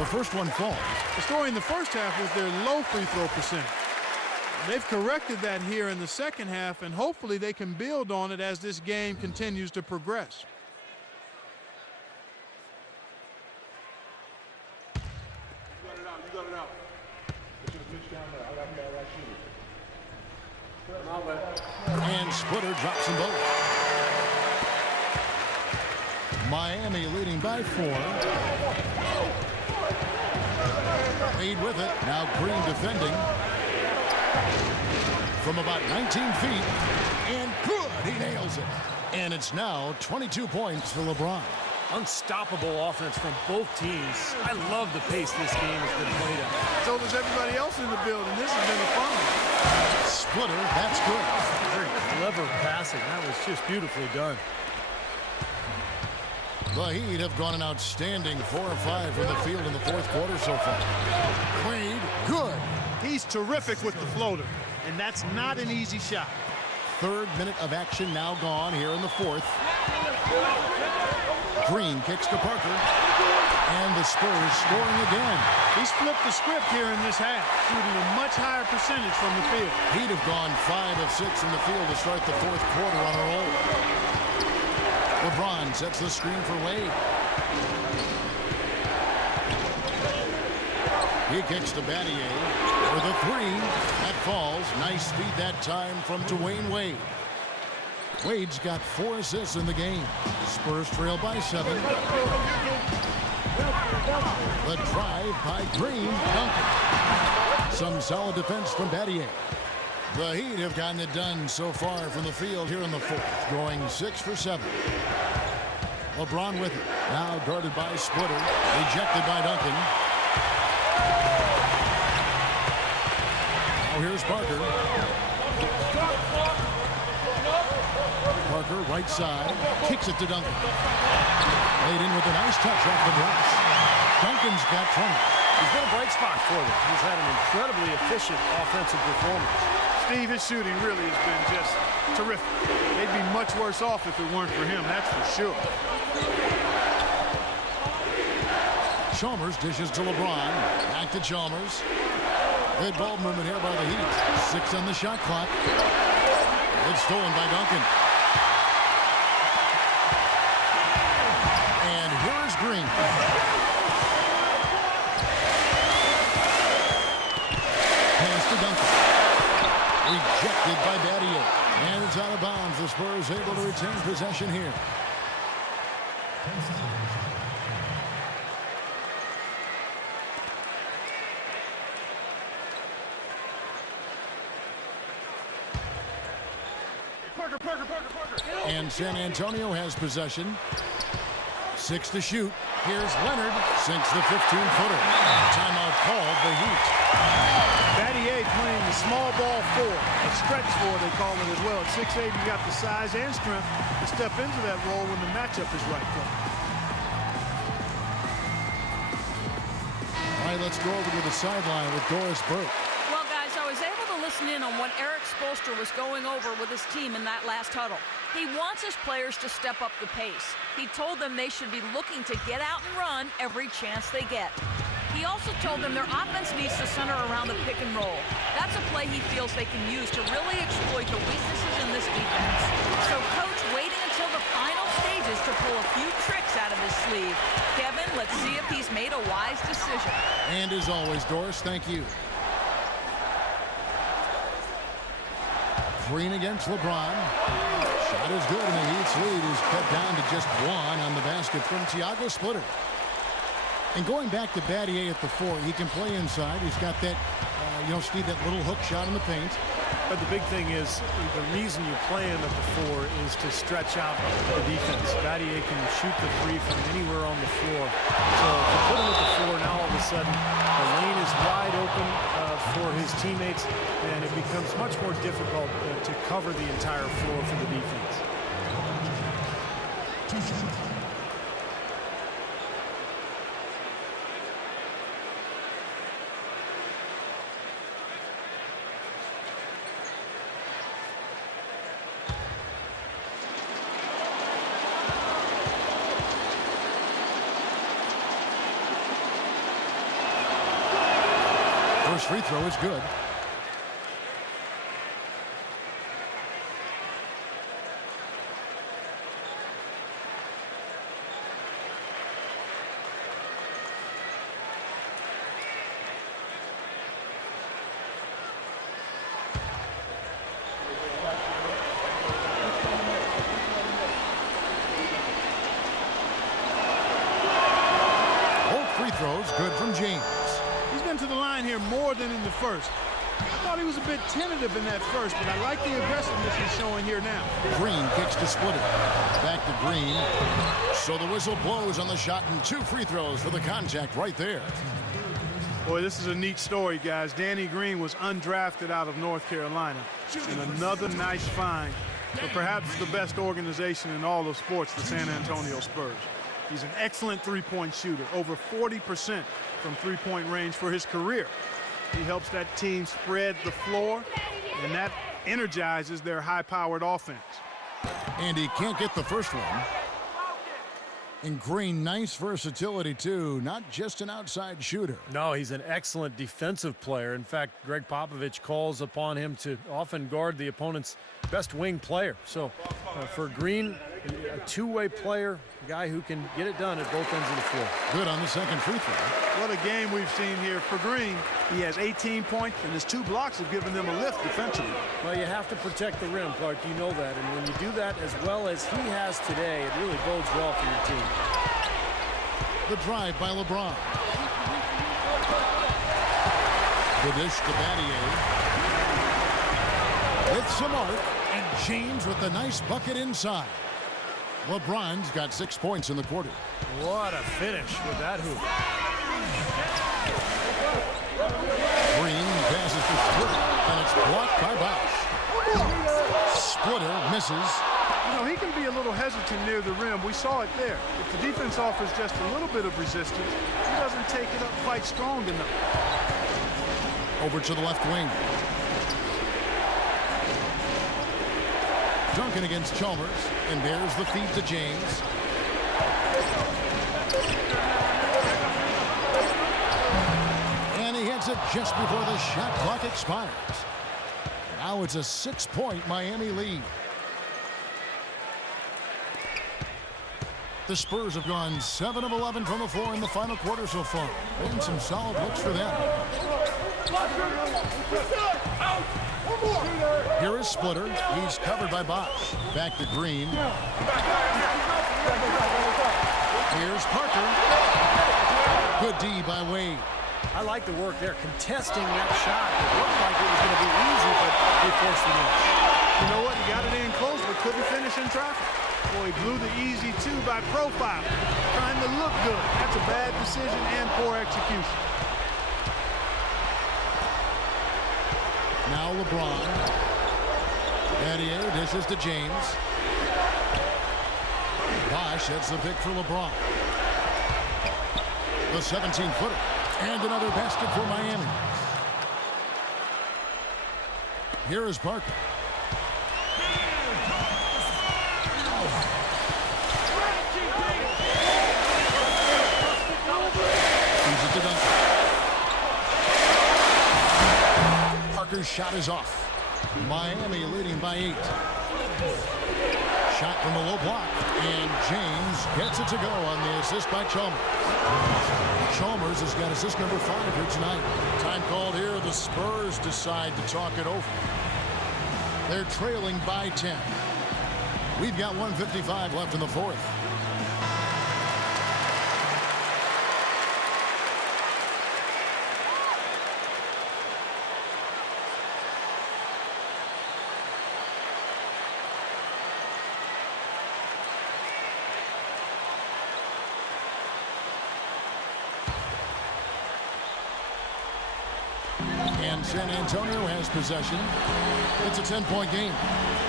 The first one falls. The story in the first half was their low free throw percentage. They've corrected that here in the second half, and hopefully they can build on it as this game continues to progress. And Splitter drops them both. Miami leading by 4. Wade with it. Now Green defending. From about 19 feet. And good. He nails it. And it's now 22 points for LeBron. Unstoppable offense from both teams. I love the pace this game has been played at. So does everybody else in the building. This has been a fun one. Splitter, that's good. Very clever passing. That was just beautifully done. The Heat have gone an outstanding 4 of 5 from the field in the fourth quarter so far. Quaid, good. He's terrific with the floater, and that's not an easy shot. Third minute of action now gone here in the fourth. Green kicks to Parker. And the Spurs scoring again. He's flipped the script here in this half, shooting a much higher percentage from the field. He'd have gone 5 of 6 in the field to start the fourth quarter on a roll. LeBron sets the screen for Wade. He kicks to Battier for the 3. That falls. Nice feed that time from Dwayne Wade. Wade's got 4 assists in the game. Spurs trail by 7. The drive by Green. Duncan. Some solid defense from Battier. The Heat have gotten it done so far from the field here in the fourth, going 6 for 7. LeBron with it. Now guarded by Splitter. Ejected by Duncan. Now here's Parker. Parker, right side. Kicks it to Duncan. Laid in with a nice touch off the glass. Duncan's got 20. He's been a bright spot for them. He's had an incredibly efficient offensive performance. Steve, his shooting really has been just terrific. They'd be much worse off if it weren't for him, that's for sure. Chalmers dishes to LeBron. Back to Chalmers. Good ball movement here by the Heat. 6 on the shot clock. It's stolen by Duncan. And here's Green. Pass to Duncan. Rejected by Battier. And it's out of bounds. The Spurs able to retain possession here. And San Antonio has possession. 6 to shoot. Here's Leonard. Sinks the 15-footer. Timeout called the Heat. Battier playing the small ball 4, a stretch 4 they call it as well. At 6'8", you got the size and strength to step into that role when the matchup is right for him. All right, let's go over to the sideline with Doris Burke. Well, guys, I was able to listen in on what Eric Spoelstra was going over with his team in that last huddle. He wants his players to step up the pace. He told them they should be looking to get out and run every chance they get. He also told them their offense needs to center around the pick and roll. That's a play he feels they can use to really exploit the weaknesses in this defense. So Coach waiting until the final stages to pull a few tricks out of his sleeve. Kevin, let's see if he's made a wise decision. And as always, Doris, thank you. Green against LeBron. Shot is good, and the Heat's lead is cut down to just 1 on the basket from Thiago Splitter. And going back to Battier at the 4, he can play inside. He's got that, Steve, that little hook shot in the paint. But the big thing is the reason you play him at the 4 is to stretch out the defense. Battier can shoot the 3 from anywhere on the floor. So if you put him at the 4, now all of a sudden the lane is wide open for his teammates, and it becomes much more difficult to cover the entire floor for the defense. First free throw is good. Free throws good from James. He's been to the line here more than in the first. I thought he was a bit tentative in that first, but I like the aggressiveness he's showing here now. Green kicks to Splitter. Back to Green. So the whistle blows on the shot, and 2 free throws for the contact right there. Boy, this is a neat story, guys. Danny Green was undrafted out of North Carolina. And another nice find for perhaps the best organization in all of sports, the San Antonio Spurs. He's an excellent three-point shooter, over 40% from three-point range for his career. He helps that team spread the floor, and that energizes their high-powered offense. And he can't get the first one. And Green, nice versatility, too. Not just an outside shooter. No, he's an excellent defensive player. In fact, Greg Popovich calls upon him to often guard the opponent's best wing player. So for Green, a two-way player, a guy who can get it done at both ends of the floor. Good on the second free throw. What a game we've seen here for Green. He has 18 points, and his 2 blocks have given them a lift defensively. Well, you have to protect the rim, Clark. You know that. And when you do that as well as he has today, it really bodes well for your team. The drive by LeBron. The dish to Battier. With some arc, and James with the nice bucket inside. LeBron's got 6 points in the quarter. What a finish with that hoop. Green passes to Splitter, and it's blocked by Bosch. Splitter misses. You know, he can be a little hesitant near the rim. We saw it there. If the defense offers just a little bit of resistance, he doesn't take it up quite strong enough. Over to the left wing. Duncan against Chalmers, and there's the feed to James. And he hits it just before the shot clock expires. Now it's a 6-point Miami lead. The Spurs have gone 7 of 11 from the floor in the final quarter so far. And some solid looks for them. Here is Splitter. He's covered by Bosch. Back to Green. Here's Parker. Good D by Wade. I like the work there, contesting that shot. It looked like it was going to be easy, but they forced it in. You know what? He got it in close, but couldn't finish in traffic. Boy, he blew the easy 2 by profile. Trying to look good. That's a bad decision and poor execution. Now LeBron. Battier dishes to James. Bosch hits the pick for LeBron. The 17-footer. And another basket for Miami. Here is Parker. He's it to Duncan. Parker's shot is off. Miami leading by 8. Shot from the low block. And James gets it to go on the assist by Chalmers. Chalmers has got assist number 5 here tonight. Time called here. The Spurs decide to talk it over. They're trailing by 10. We've got 1:55 left in the fourth. And San Antonio has possession. It's a 10-point game.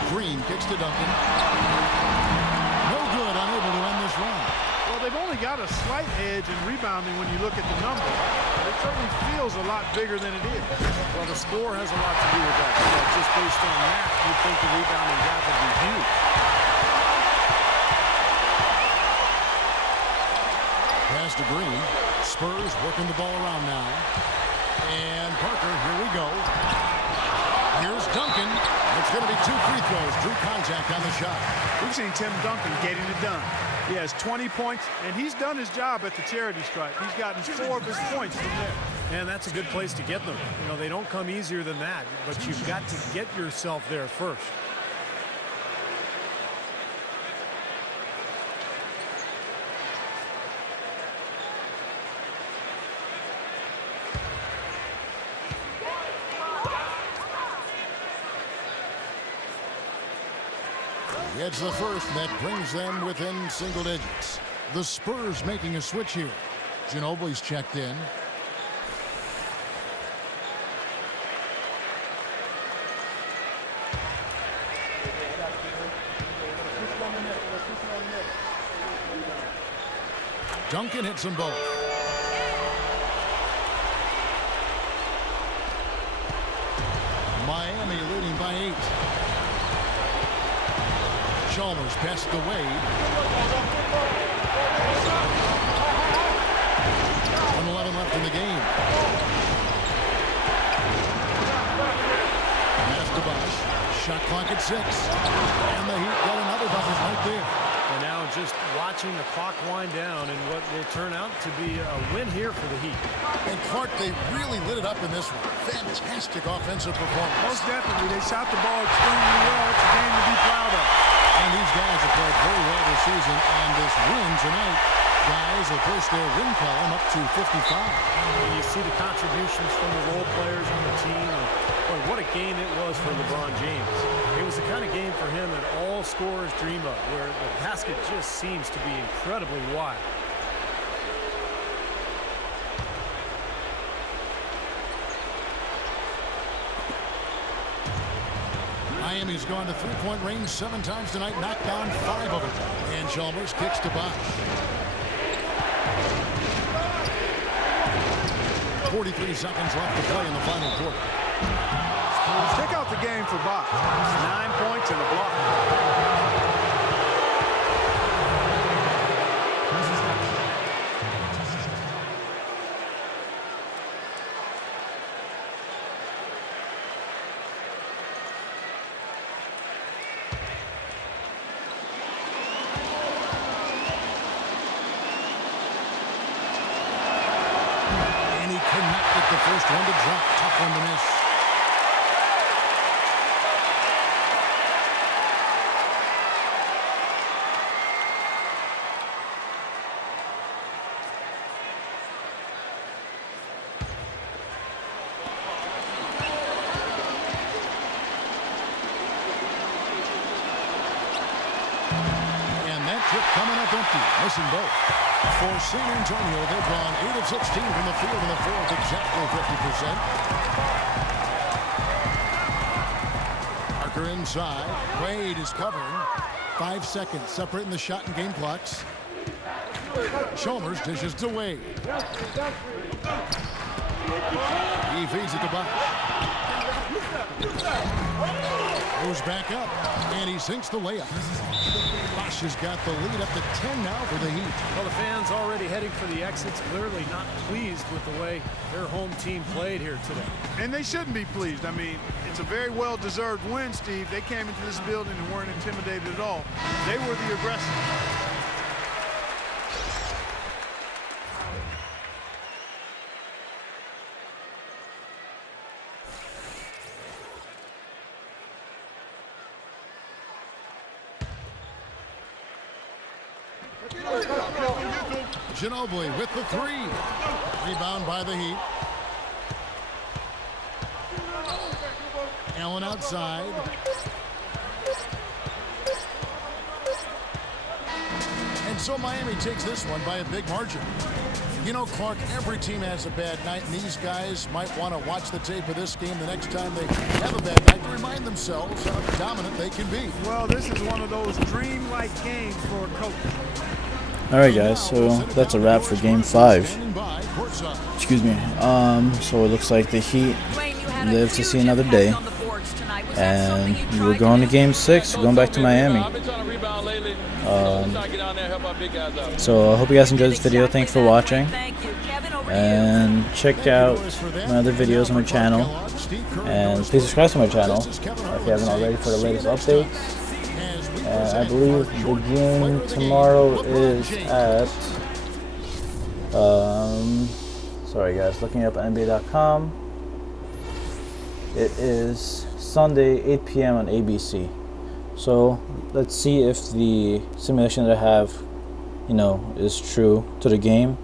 Green kicks to Duncan. No good, unable to end this run. Well, they've only got a slight edge in rebounding when you look at the numbers. But it certainly feels a lot bigger than it is. Well, the score has a lot to do with that. You know, just based on that, you'd think the rebounding gap would be huge. Pass to Green. Spurs working the ball around now. And Parker, here we go. Here's Duncan. It's going to be 2 free throws. Drew contact on the shot. We've seen Tim Duncan getting it done. He has 20 points, and he's done his job at the charity stripe. He's gotten 4 of his points from there. And that's a good place to get them. You know, they don't come easier than that, but you've got to get yourself there first. It's the first that brings them within single digits. The Spurs making a switch here. Ginobili's checked in. Duncan hits them both. Miami leading by 8. Chalmers passed to Wade. 1:11 left in the game. Pass to Bosch. Shot clock at 6. And the Heat got another bucket right there. And now just watching the clock wind down and what will turn out to be a win here for the Heat. And Clark, they really lit it up in this one. Fantastic offensive performance. Most definitely. They shot the ball extremely well. It's a game to be proud of. And these guys have played very well this season, and this win tonight, guys, will push their win column up to 55. And you see the contributions from the role players on the team. And boy, what a game it was for LeBron James. It was the kind of game for him that all scorers dream of, where the basket just seems to be incredibly wide. Miami's gone to three-point range 7 times tonight, knocked down 5 of them. And Chalmers kicks to Bosch. 43 seconds left to play in the final quarter. Check out the game for Bosch. 9 points and a block. The first one to drop, tough one to miss. And that trip coming up empty, missing both. For San Antonio, they've gone 8 of 16 from the field in the fourth, exactly 50%. Parker inside. Wade is covering. 5 seconds separating the shot and game clocks. Chalmers dishes to Wade. He feeds it to Bosch. Goes back up, and he sinks the layup. Bosch has got the lead up to 10 now for the Heat. Well, the fans already heading for the exits, clearly not pleased with the way their home team played here today. And they shouldn't be pleased. I mean, it's a very well-deserved win, Steve. They came into this building and weren't intimidated at all. They were the aggressors. Ginobili with the 3. Rebound by the Heat. Allen outside. And so Miami takes this one by a big margin. You know, Clark, every team has a bad night, and these guys might want to watch the tape of this game the next time they have a bad night to remind themselves how dominant they can be. Well, this is one of those dream-like games for a coach. Alright guys, so that's a wrap for game 5. Excuse me. So it looks like the Heat live to see another day. And we're going to game 6, going back to Miami. So I hope you guys enjoyed this video. Thanks for watching. and check out my other videos on my channel, and please subscribe to my channel if you haven't already for the latest updates. And I believe the game tomorrow is at sorry guys, looking up NBA.com. It is Sunday 8 p.m. on ABC. So let's see if the simulation that I have, is true to the game.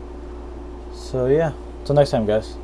So yeah, till next time guys.